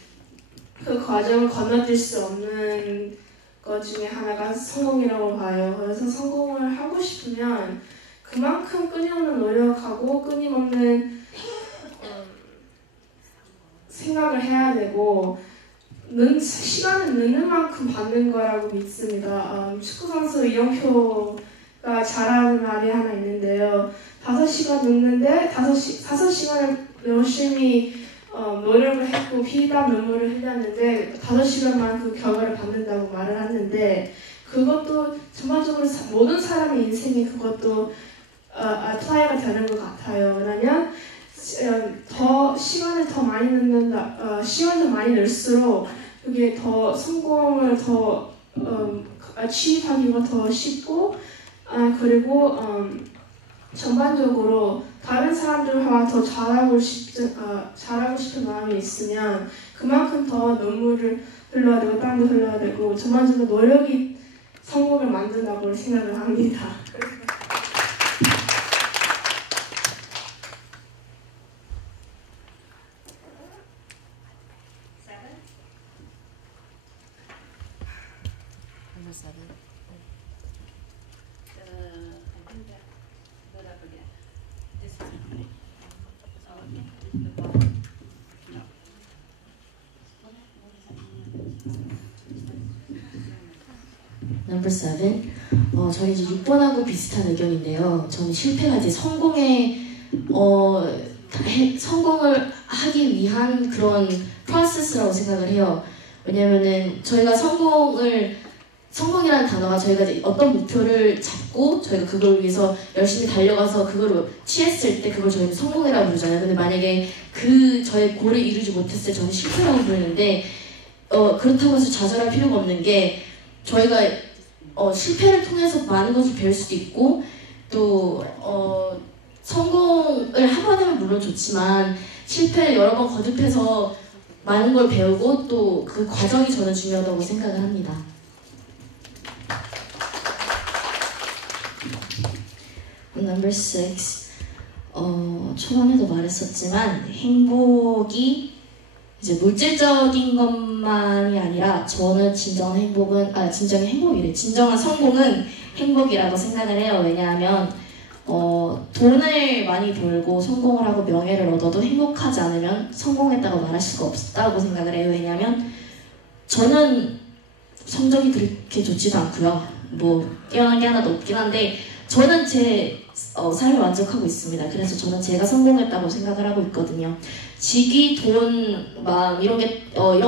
그 과정을 건너뛸 수 없는 것 중에 하나가 성공이라고 봐요. 그래서 성공을 하고 싶으면 그만큼 끊임없는 노력하고 끊임없는 생각을 해야 되고 시간을 넣는 만큼 받는 거라고 믿습니다. 축구선수 이영표가 잘하는 말이 하나 있는데요. 5시간 넣는데 5시간을 열심히 노력을 했고 피땀 눈물을 흘렸는데 5시간만 그 결과를 받는다고 말을 하는데 그것도 전반적으로 모든 사람의 인생에 그것도 apply가 되는 것 같아요. 왜냐면 더 시간을 더 많이 넣는다, 시간을 많이 넣을수록 그게 더 성공을 더 취입하기가 더 쉽고 그리고 전반적으로 다른 사람들과 더 잘하고 싶은 마음이 있으면 그만큼 더 눈물을 흘러야 되고 땀도 흘러야 되고 전반적으로 노력이 성공을 만든다고 생각을 합니다. Number 7. I think that up again. This one. Oh, the bottom. No. Number 7. 저희 이제 6번하고 비슷한 의견인데요. 저는 실패가 이제 성공을 하기 위한 그런 프로세스라고 생각을 해요. 왜냐면은 저희가 성공이라는 단어가 저희가 이제 어떤 목표를 잡고 저희가 그걸 위해서 열심히 달려가서 그걸 취했을 때 그걸 저희는 성공이라고 부르잖아요. 근데 만약에 저의 골을 이루지 못했을 때 저는 실패라고 부르는데 그렇다고 해서 좌절할 필요가 없는 게 저희가 실패를 통해서 많은 것을 배울 수도 있고 또 성공을 한 번 하면 물론 좋지만 실패를 여러 번 거듭해서 많은 걸 배우고 또 그 과정이 저는 중요하다고 생각을 합니다. Number 6. 초반에도 말했었지만 행복이 이제 물질적인 것만이 아니라 저는 진정한 성공은 행복이라고 생각을 해요. 왜냐하면 돈을 많이 벌고 성공을 하고 명예를 얻어도 행복하지 않으면 성공했다고 말할 수가 없다고 생각을 해요. 왜냐하면 저는 성적이 그렇게 좋지도 않고요. 뭐 뛰어난 게 하나도 없긴 한데 저는 제 삶에 만족하고 있습니다. 그래서 저는 제가 성공했다고 생각을 하고 있거든요. 직위, 돈, 마음 이런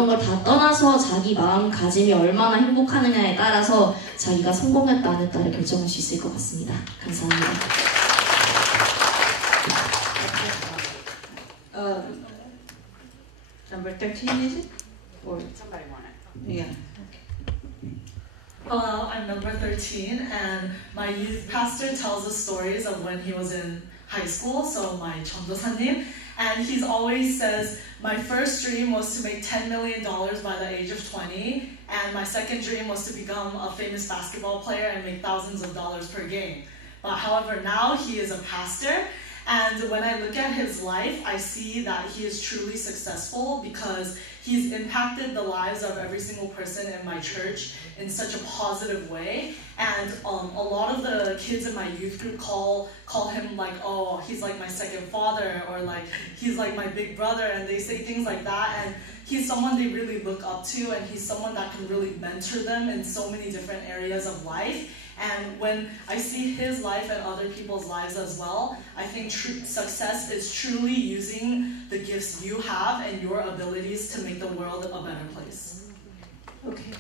걸 다 떠나서 자기 마음가짐이 얼마나 행복하느냐에 따라서 자기가 성공했다 안 했다를 결정할 수 있을 것 같습니다. 감사합니다. Number 13 is it? Or somebody want it? Yeah. Hello, I'm number 13, and my youth pastor tells us stories of when he was in high school, so my 전도사님, and he always says, my first dream was to make $10 million by the age of 20, and my second dream was to become a famous basketball player and make thousands of dollars per game. But however, now he is a pastor, and when I look at his life, I see that he is truly successful because he's impacted the lives of every single person in my church in such a positive way. And a lot of the kids in my youth group call him like, oh, he's like my second father, or like, he's like my big brother, and they say things like that. And he's someone they really look up to, and he's someone that can really mentor them in so many different areas of life. And when I see his life and other people's lives as well, I think success is truly using the gifts you have and your abilities to make the world a better place. Okay.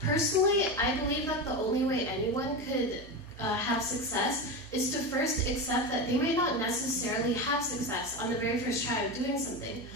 Personally, I believe that the only way anyone could have success is to first accept that they may not necessarily have success on the very first try of doing something.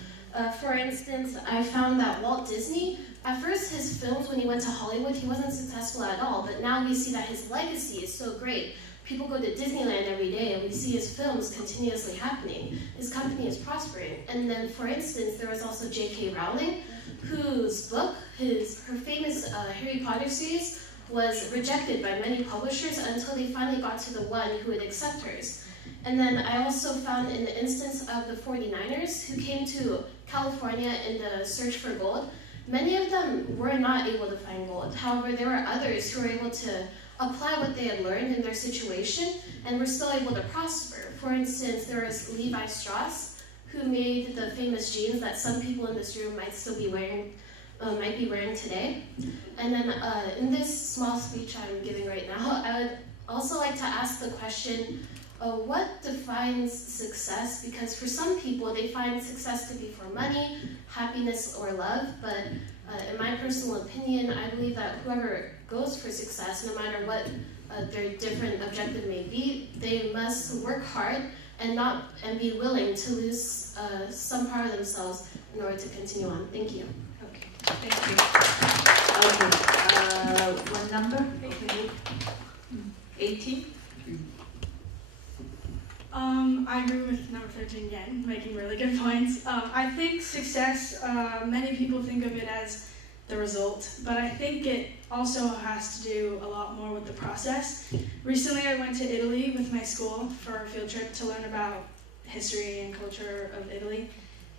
For instance, I found that Walt Disney, at first his films when he went to Hollywood, he wasn't successful at all, but now we see that his legacy is so great. People go to Disneyland every day and we see his films continuously happening. His company is prospering. And then, for instance, there was also J.K. Rowling, whose book, her famous Harry Potter series, was rejected by many publishers until they finally got to the one who would accept hers. And then I also found in the instance of the 49ers who came to California in the search for gold, many of them were not able to find gold. However, there were others who were able to apply what they had learned in their situation and were still able to prosper. For instance, there was Levi Strauss, who made the famous jeans that some people in this room might still be wearing, might be wearing today. And then in this small speech I'm giving right now, I would also like to ask the question, what defines success? Because for some people, they find success to be for money, happiness, or love. But in my personal opinion, I believe that whoever goes for success, no matter what their different objective may be, they must work hard and be willing to lose some part of themselves in order to continue on. Thank you. Okay, thank you. Okay, one number? Okay. 18? I agree with number 13 again, making really good points. I think success, many people think of it as the result, but I think it also has to do a lot more with the process. Recently I went to Italy with my school for a field trip to learn about history and culture of Italy.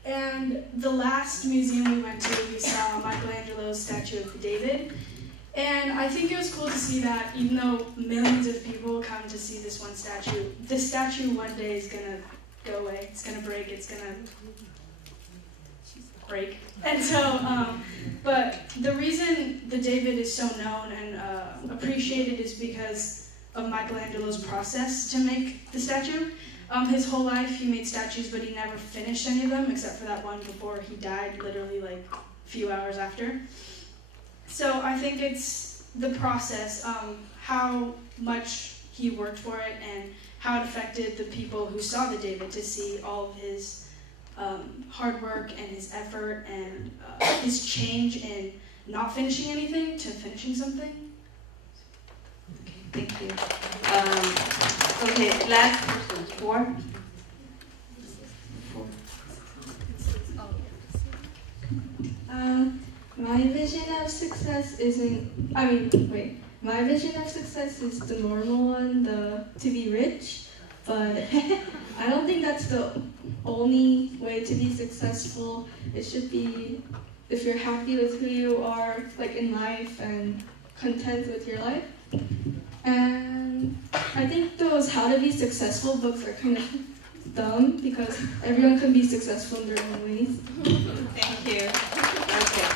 And the last museum we went to, we saw Michelangelo's statue of David. And I think it was cool to see that even though millions of people come to see this one statue, this statue one day is gonna go away, it's gonna break, it's gonna break. And so, but the reason the David is so known and appreciated is because of Michelangelo's process to make the statue. His whole life he made statues, but he never finished any of them except for that one before he died, literally like a few hours after. So I think it's the process, how much he worked for it and how it affected the people who saw the David to see all of his hard work and his effort and his change in not finishing anything to finishing something. Okay, thank you. Okay, last person, 4. My vision of success isn't, my vision of success is the normal one, to be rich, but I don't think that's the only way to be successful. It should be if you're happy with who you are, like in life, and content with your life. And I think those how to be successful books are kind of dumb because everyone can be successful in their own ways. Thank you. Okay.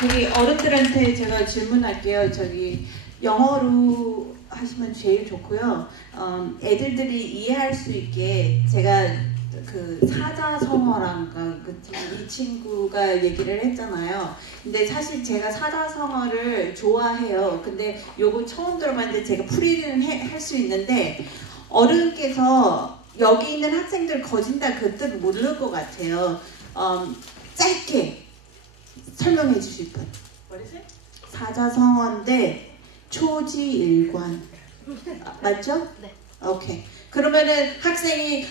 저기 어른들한테 제가 질문할게요. 저기 영어로 하시면 제일 좋고요. 애들들이 이해할 수 있게 제가 그 사자성어랑 이 친구가 얘기를 했잖아요. 근데 사실 제가 사자성어를 좋아해요. 근데 요거 처음 들어봤는데 제가 풀이는 할 수 있는데 어른께서 여기 있는 학생들 거진다 그 뜻 모를 것 같아요. 짧게 설명해 주실 분. 사자성어인데 초지일관. 맞죠? 네. 오케이. 그러면은 학생이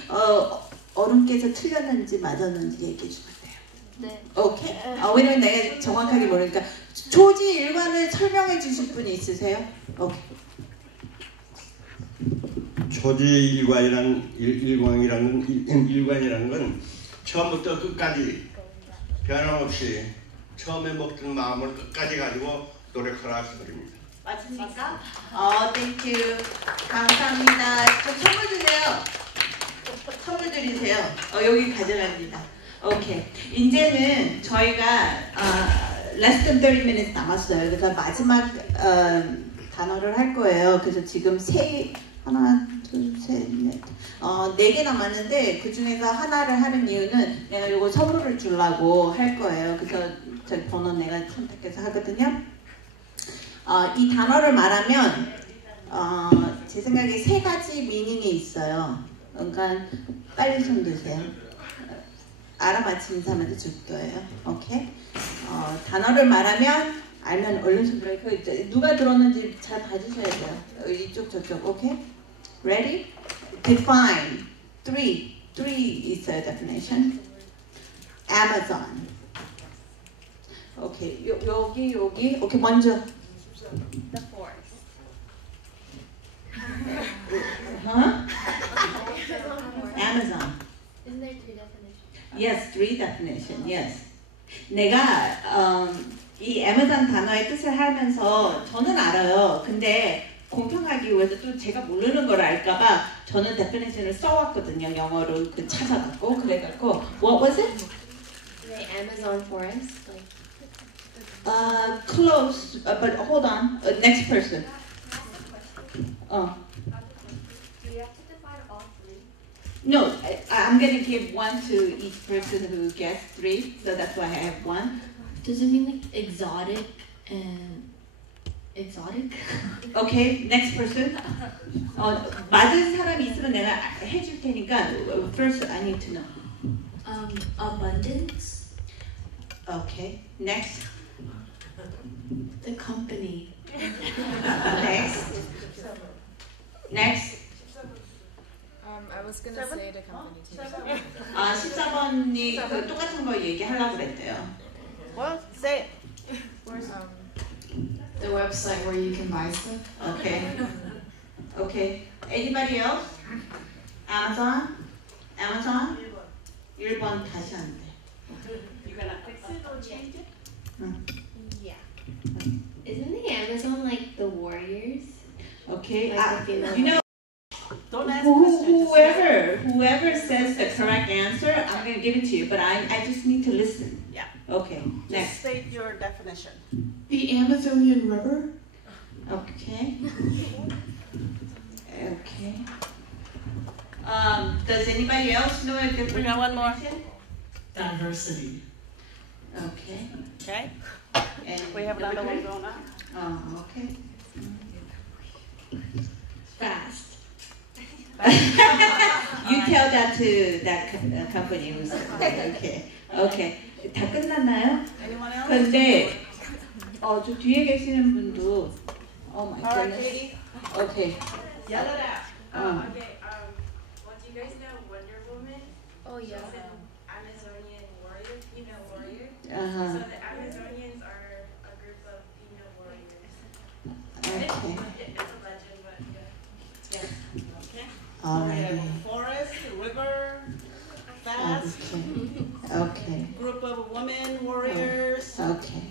어른께서 틀렸는지 맞았는지 얘기해 주면 돼요. 네. 오케이. 왜냐면 내가 정확하게 모르니까 초지일관을 설명해 주실 분이 있으세요? 오케이. 일관이라는 건 처음부터 끝까지 변함없이 처음에 먹던 마음을 끝까지 가지고 노력하라 그 소리입니다. 맞습니까? 땡큐. 감사합니다. 좀 선물 주세요. 선물 드리세요. 여기 가져갑니다. 오케이. 이제는 저희가 less than 30 minutes 남았어요. 그래서 마지막 단어를 할 거예요. 그래서 지금 하나, 둘, 셋, 넷. 4개 남았는데 그 중에서 하나를 하는 이유는 내가 이거 선물을 주려고 할 거예요. 그래서 저 번호 내가 선택해서 하거든요. 이 단어를 말하면 제 생각에 3가지 미닝이 있어요. 그러니까 빨리 손 드세요. 알아맞히는 사람한테 줄 거예요. 오케이? 단어를 말하면 알면 얼른 손 들어요. 누가 들었는지 잘 봐주셔야 돼요. 이쪽 저쪽. 오케이? Ready? Define. Three 있어요. Definition. Amazon. 오케이. 여기. 오케이. 먼저. The forest. Huh? Amazon. Isn't there 2 definitions? Yes, 3 definition. Yes. 내가 이 Amazon 단어의 뜻을 하면서 저는 알아요. 근데 공평하기 위해서 또 제가 모르는 걸 알까봐 저는 definition을 써왔거든요. 영어로 찾아갖고 그래갖고 What was it? The Amazon forest. Close. But hold on. Next person. Do you have to define all 3? No, I'm going to give 1 to each person who guessed 3, so that's why I have 1. Does it mean like exotic and exotic? Okay, next person. 맞은 사람이 있으면 내가 해줄 테니까 first I need to know. Abundance. Okay, next. The company. Next. I was gonna say the company too. 14번이 똑같은 거 얘기하려고 그랬대요. What? Say it. The website where you can buy stuff. Okay. Anybody else? Amazon? 1번 다시 안 돼. You gonna fix it or change it? Yeah. Isn't the Amazon like the warriors? Okay. Like the You know, Don't ask whoever says the correct answer, I'm going to give it to you, but I just need to listen. Yeah. Okay, Just next. state your definition. The Amazonian River. Okay. Okay. Does anybody else know a different We got one more. Diversity. Okay. Okay. And We have another one going on. Okay. Fast. You tell that to that company who's okay. 다 끝났나요? Anyone else? 근데 저 뒤에 계시는 분도 Oh my All right, goodness. Katie. Okay. Yell it out. Um, Okay, well, do you guys know Wonder Woman? Oh, yeah. She's an Amazonian warrior, female warrior. Uh-huh. So the Amazonians are a group of female warriors. Okay. It's a legend, but yeah. Okay. All We have right. a forest, a river, fast. Okay. Group of women warriors. Okay.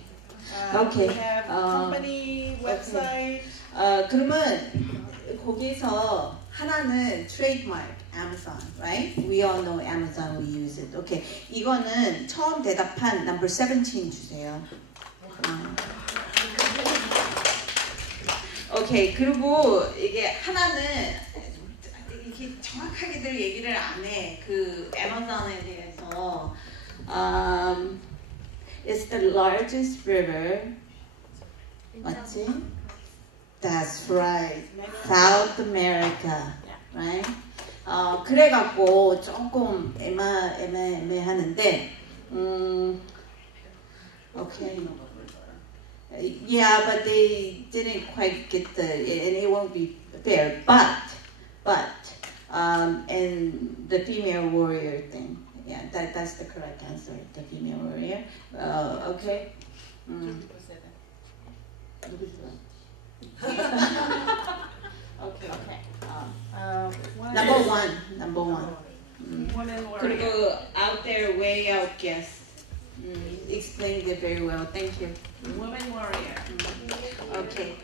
We have company, website. 그러면 거기서 하나는 trademark Amazon, right? We all know Amazon. We use it. Okay. 이거는 처음 대답한 number 17 주세요. Okay. 그리고 이게 하나는 이렇게 정확하게들 얘기를 안 해. 그 Amazon에 대해서. It's the largest river. 맞지? That's right. South America. Right? 그래갖고 조금 애매하는데, okay. Yeah, but they didn't quite get and it won't be fair. But, and the female warrior thing. Yeah, that's the correct answer. The female warrior. Okay. Okay. Number one. Women warrior. 그리고 out there, way out guess. Explained it very well. Thank you. Women warrior. Okay.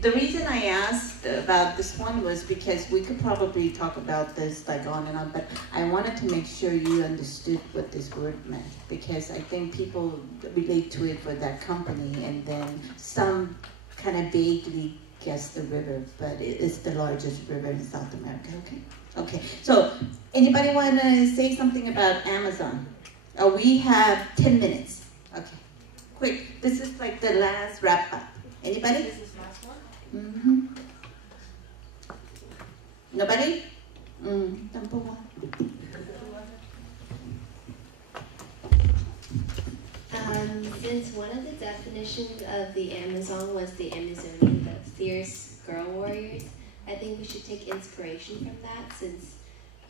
The reason I asked about this one was because we could probably talk about this like on and on, but I wanted to make sure you understood what this word meant, because I think people relate to it for that company, and then some kind of vaguely guess the river, but it is the largest river in South America. Okay. So anybody want to say something about Amazon? We have 10 minutes. Okay. Quick. This is like the last wrap up. Anybody? This is last one. Nobody? Tampoco. Since one of the definitions of the Amazon was the Amazonian, the fierce girl warriors, I think we should take inspiration from that,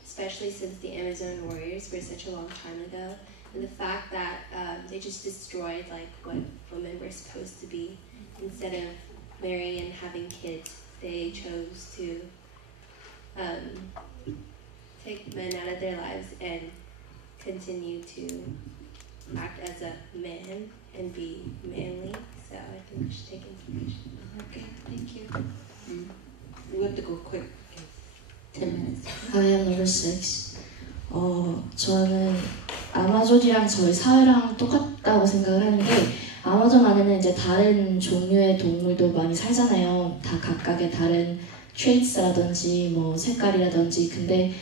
especially since the Amazon warriors were such a long time ago, and the fact that they just destroyed like what women were supposed to be. Instead of marrying and having kids, they chose to take men out of their lives and continue to act as a man and be manly. So I think we should take inspiration. Okay, thank you. We have to go quick. 10 minutes. I am number 6. 저는 아마존이랑 저희 사회랑 똑같다고 생각을 하는 게 아마존 안에는 이제 다른 종류의 동물도 많이 살잖아요. 다 각각의 다른 트레이트라든지 뭐 색깔이라든지. 근데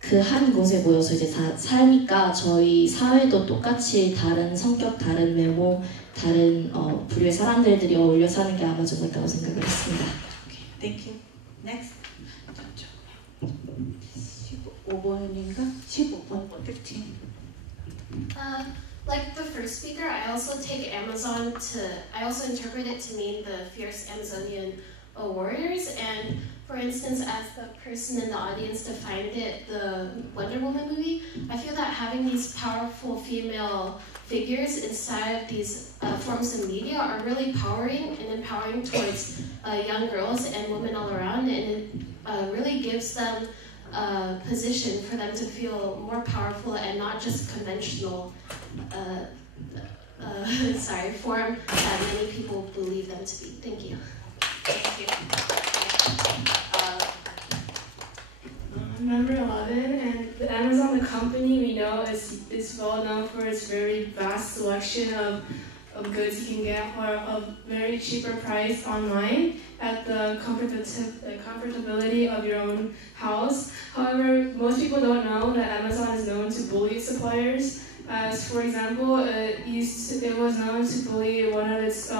그 한 곳에 모여서 이제 다 사니까 저희 사회도 똑같이 다른 성격, 다른 외모, 다른 부류의 사람들이 어울려 사는 게 아마존 같다고 생각을 했습니다. Okay, thank you. Next. 15번인가? 15번, 15. Like the first speaker, I also interpret it to mean the fierce Amazonian warriors, and for instance, as the person in the audience defined it, the Wonder Woman movie, I feel that having these powerful female figures inside of these forms of media are really empowering towards young girls and women all around, and it really gives them a position for them to feel more powerful and not just conventional form that many people believe them to be. Thank you. Thank you. Number 11, and the Amazon, the company we know is well known for its very vast selection of goods you can get for a very cheaper price online at the comfortability of your own house. However, most people don't know that Amazon is known to bully suppliers. As for example, it was known to bully one of its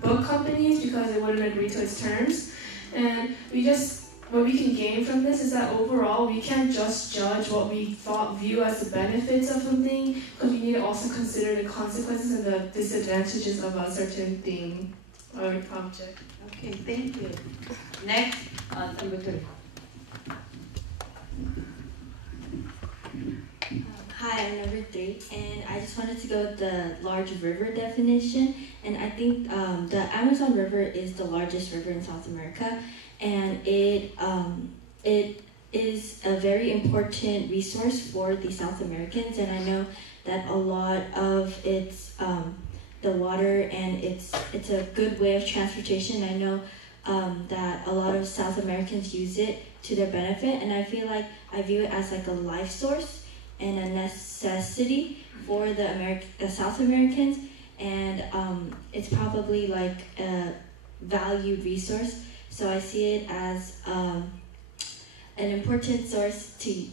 book companies because it wouldn't agree to its terms. And what we can gain from this is that overall we can't just judge what we view as the benefits of something, because we need to also consider the consequences and the disadvantages of a certain thing or object. Okay, thank you. Next, number 3. Hi, I'm number 3, and I just wanted to go with the large river definition. And I think the Amazon River is the largest river in South America, and it is a very important resource for the South Americans. And I know that a lot of its the water, and it's a good way of transportation. I know that a lot of South Americans use it to their benefit, and I feel like I view it as like a life source and a necessity for the South Americans, and it's probably like a valued resource. So I see it as an important source to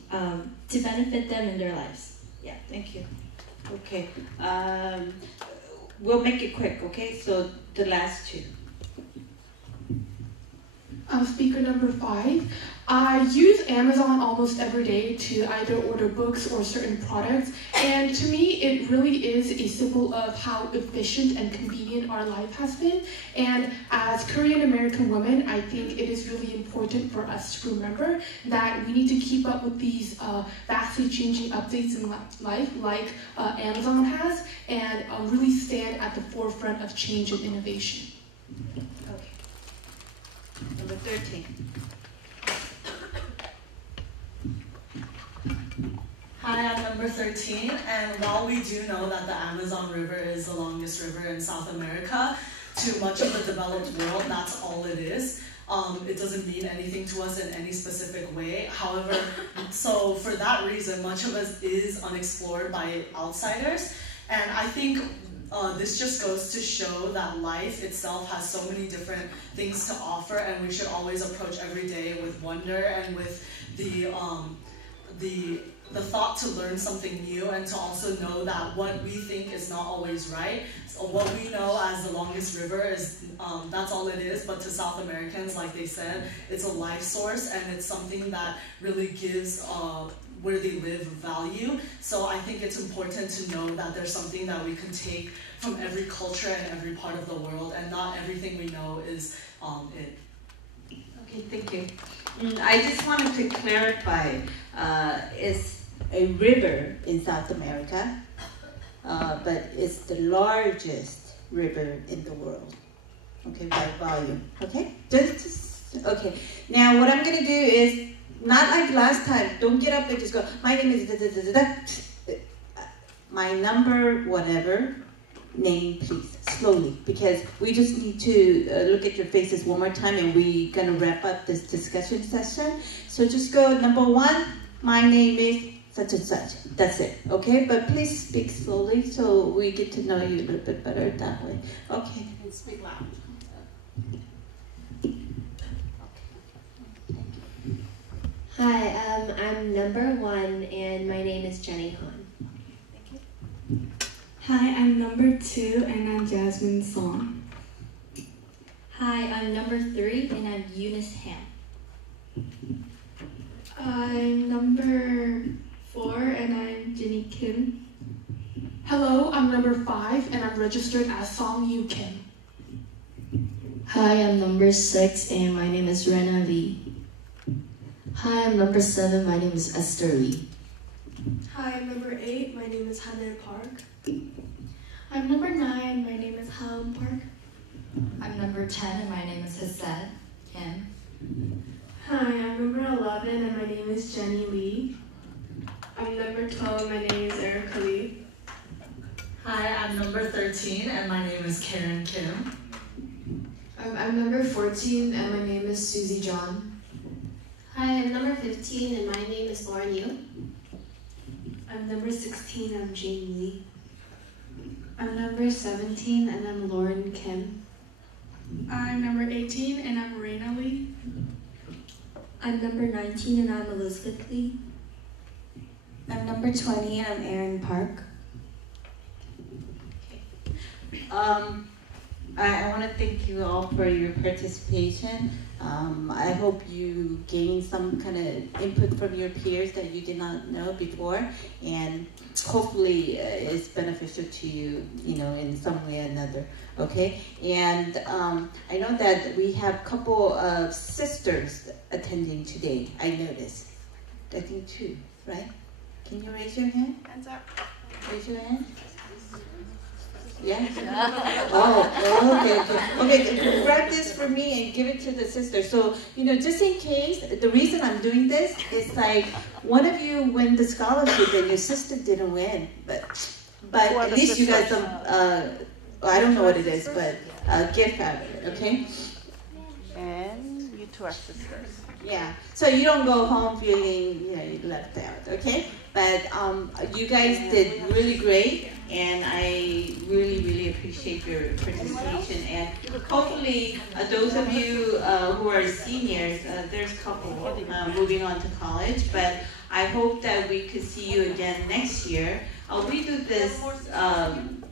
benefit them in their lives. Yeah, thank you. Okay, we'll make it quick. Okay, so the last 2. Speaker number 5. I use Amazon almost every day to either order books or certain products, and to me it really is a symbol of how efficient and convenient our life has been. And as Korean American women, I think it is really important for us to remember that we need to keep up with these vastly changing updates in life like Amazon has, and really stand at the forefront of change and innovation. Okay. Number 13. Hi, I'm number 13, and while we do know that the Amazon River is the longest river in South America, to much of the developed world, that's all it is. It doesn't mean anything to us in any specific way. However, so for that reason, much of it is unexplored by outsiders, and I think this just goes to show that life itself has so many different things to offer, and we should always approach every day with wonder and with the the thought to learn something new and to also know that what we think is not always right. So what we know as the longest river is, that's all it is, but to South Americans, like they said, it's a life source and it's something that really gives where they live value. So I think it's important to know that there's something that we can take from every culture and every part of the world, and not everything we know is it. Okay, thank you. I just wanted to clarify, it's a river in South America, but it's the largest river in the world, okay, by volume, okay? Okay, now what I'm gonna do is, not like last time, don't get up and just go, my name is da-da-da-da-da. My number, whatever, name please, slowly, because we just need to look at your faces one more time and we're gonna wrap up this discussion session. So just go, number 1, my name is such and such, that's it, okay? But please speak slowly so we get to know you a little bit better that way. Okay, speak loud. Hi, I'm number 1 and my name is Jenny Han. Hi, I'm number 2 and I'm Jasmine Song. Hi, I'm number 3 and I'm Eunice Ham. I'm number 4 and I'm Jinny Kim. Hello, I'm number 5 and I'm registered as Song Yu Kim. Hi, I'm number 6 and my name is Rena Lee. Hi, I'm number 7, my name is Esther Lee. Hi, I'm number 8, my name is Hannah Park. I'm number 9, my name is Helen Park. I'm number 10 and my name is Hassan Kim. Hi, I'm number 11 and my name is Jenny Lee. I'm number 12, my name is Erica Lee. Hi, I'm number 13 and my name is Karen Kim. I'm number 14 and my name is Susie John. Hi, I'm number 15 and my name is Lauren Yu. I'm number 16, I'm Jane Lee. I'm number 17 and I'm Lauren Kim. I'm number 18 and I'm Reina Lee. I'm number 19 and I'm Elizabeth Lee. I'm number 20 and I'm Erin Park. I want to thank you all for your participation. I hope you gained some kind of input from your peers that you did not know before, and hopefully it's beneficial to you, in some way or another. Okay, and I know that we have a couple of sisters attending today. I noticed. I think 2, right? Can you raise your hand? Hands up. Raise your hand. Yeah? Oh, okay. Grab this for me and give it to the sister. So, just in case, the reason I'm doing this is like, one of you win the scholarship and your sister didn't win. But at least you got some, I don't know what it is, but a gift out of it, okay? And you 2 are sisters. Yeah, so you don't go home feeling you left out, okay? But you guys did really great, and I really, really appreciate your participation. And hopefully, those of you who are seniors, there's a couple moving on to college, but I hope that we could see you again next year. We do this,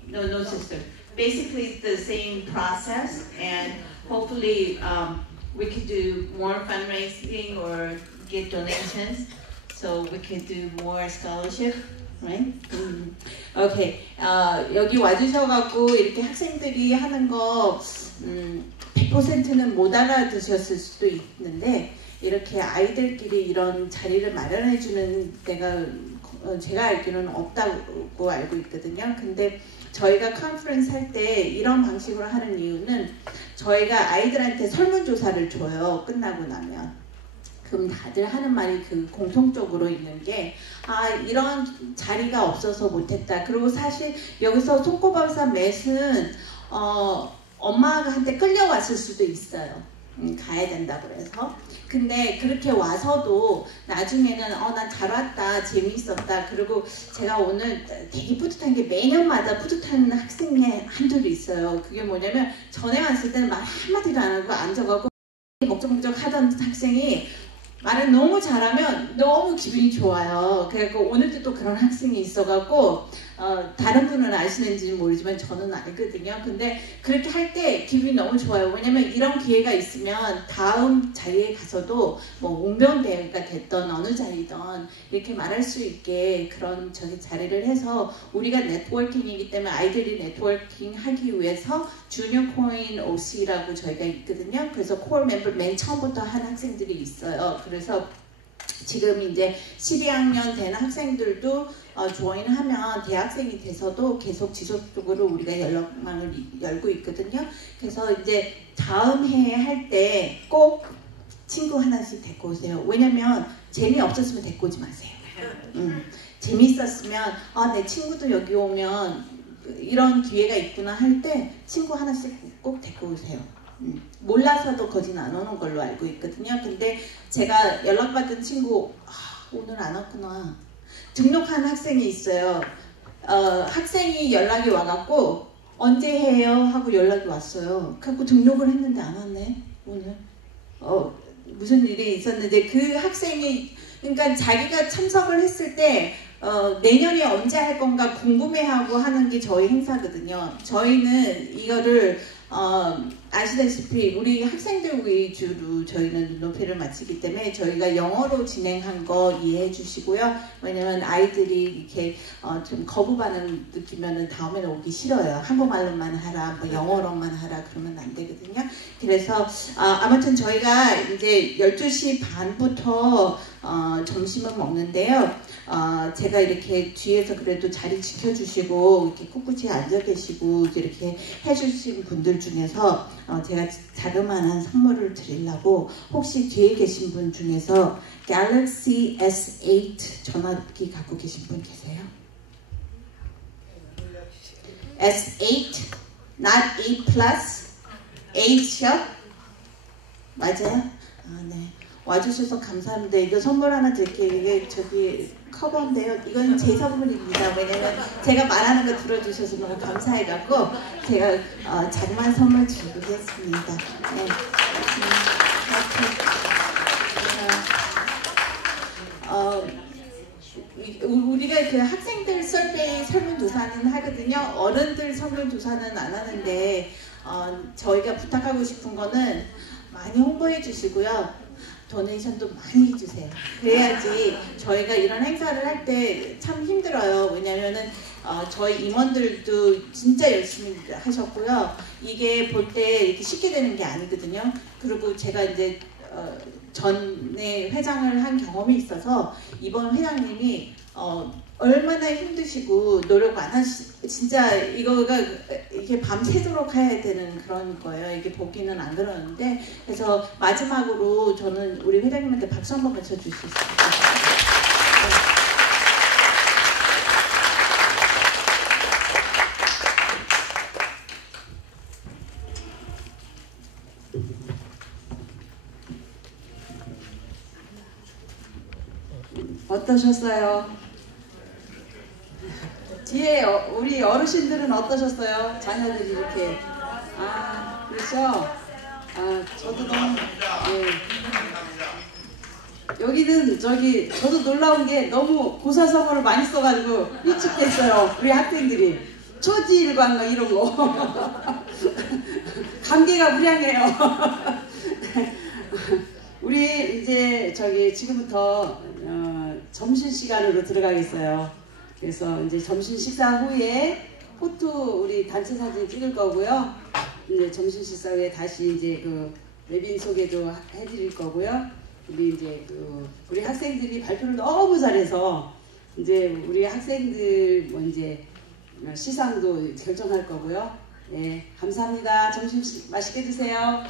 no sister. Basically, the same process, and hopefully, we could do more fundraising or get donations, so we could do more scholarship, right? Okay, 여기 와주셔갖고 이렇게 학생들이 하는 거 100%는 못 알아듣으셨을 수도 있는데, 이렇게 아이들끼리 이런 자리를 마련해주는 데가 제가 알기로는 없다고 알고 있거든요. 근데 저희가 컨퍼런스 할 때 이런 방식으로 하는 이유는 저희가 아이들한테 설문조사를 줘요. 끝나고 나면. 그럼 다들 하는 말이 공통적으로 있는 게 이런 자리가 없어서 못했다. 그리고 사실 여기서 손꼽아서 맷은 엄마한테 끌려왔을 수도 있어요. 가야 된다고 그래서. 근데 그렇게 와서도 나중에는 난 잘 왔다, 재미있었다. 그리고 제가 오늘 되게 뿌듯한 게 매년마다 뿌듯한 학생이 한둘이 있어요. 그게 뭐냐면 전에 왔을 때는 말 한마디도 안 하고 앉아가고 먹적먹적 하던 학생이 말을 너무 잘하면 너무 기분이 좋아요. 그래서 오늘도 또 그런 학생이 있어갖고 다른 분은 아시는지 모르지만 저는 알거든요. 근데 그렇게 할 때 기분이 너무 좋아요. 왜냐면 이런 기회가 있으면 다음 자리에 가서도 뭐 웅변대회가 됐던 어느 자리든 이렇게 말할 수 있게 그런 자리를 해서 우리가 네트워킹이기 때문에 아이들이 네트워킹 하기 위해서 주니어 코인 OC라고 저희가 있거든요. 그래서 코어 멤버 맨 처음부터 한 학생들이 있어요. 그래서 지금 이제 12학년 되는 학생들도 조인하면 대학생이 돼서도 계속 지속적으로 우리가 연락망을 열고 있거든요. 그래서 이제 다음 해에 할 때 꼭 친구 하나씩 데리고 오세요. 왜냐면 재미없었으면 데리고 오지 마세요. 재밌었으면 내 친구도 여기 오면 이런 기회가 있구나 할 때 친구 하나씩 꼭 데리고 오세요. 몰라서도 거진 안 오는 걸로 알고 있거든요. 근데 제가 연락받은 친구 오늘 안 왔구나. 등록한 학생이 있어요. 학생이 연락이 와갖고 언제 해요? 하고 연락이 왔어요. 그래갖고 등록을 했는데 안 왔네 오늘. 무슨 일이 있었는데 그 학생이 그러니까 자기가 참석을 했을 때 내년에 언제 할 건가 궁금해하고 하는 게 저희 행사거든요. 저희는 이거를 아시다시피 우리 학생들 위주로 저희는 눈높이를 맞추기 때문에 저희가 영어로 진행한 거 이해해 주시고요. 왜냐면 아이들이 이렇게 좀 거부 반응 느끼면은 다음에는 오기 싫어요. 한국말로만 하라, 뭐 영어로만 하라 그러면 안 되거든요. 그래서 아무튼 저희가 이제 12시 반부터 점심을 먹는데요. 제가 이렇게 뒤에서 그래도 자리 지켜주시고 이렇게 꿋꿋이 앉아 계시고 이렇게 해주신 분들 중에서 제가 자그마한 선물을 드리려고 혹시 뒤에 계신 분 중에서 갤럭시 S8 전화기 갖고 계신 분 계세요? S8? Not 8 Plus? 8이요? 맞아요? 네. 와주셔서 감사합니다. 이거 선물 하나 드릴게요. 이게 저기 커버인데요. 이건 제 선물입니다. 왜냐면 제가 말하는 거 들어주셔서 너무 감사해갖고 제가 자그마한 선물 드리겠습니다. 네. 우리가 그 학생들 설베이 설문조사는 하거든요. 어른들 설문조사는 안 하는데 저희가 부탁하고 싶은 거는 많이 홍보해 주시고요. 도네이션도 많이 해주세요. 그래야지 저희가 이런 행사를 할 때 참 힘들어요. 왜냐면은 저희 임원들도 진짜 열심히 하셨고요. 이게 볼 때 이렇게 쉽게 되는 게 아니거든요. 그리고 제가 이제 전에 회장을 한 경험이 있어서 이번 회장님이 얼마나 힘드시고 노력 안 진짜 이거가 이렇게 밤새도록 해야 되는 그런 거예요. 이게 보기는 안 그러는데 그래서 마지막으로 저는 우리 회장님한테 박수 한번 맞춰줄 수 있어요. 어떠셨어요? 뒤에 우리 어르신들은 어떠셨어요? 자녀들이 이렇게 그렇죠? 저도 너무 여기는 저도 놀라운 게 너무 고사성어를 많이 써가지고 위축됐어요. 우리 학생들이 초지일관 뭐 이런 거 감개가 무량해요. 우리 이제 지금부터 점심시간으로 들어가겠어요. 그래서 이제 점심 식사 후에 포토 우리 단체 사진 찍을 거고요. 이제 점심 식사 후에 다시 이제 그 웨빈 소개도 해드릴 거고요. 우리 학생들이 발표를 너무 잘해서 이제 우리 학생들 뭐 이제 시상도 결정할 거고요. 네, 감사합니다. 점심 맛있게 드세요.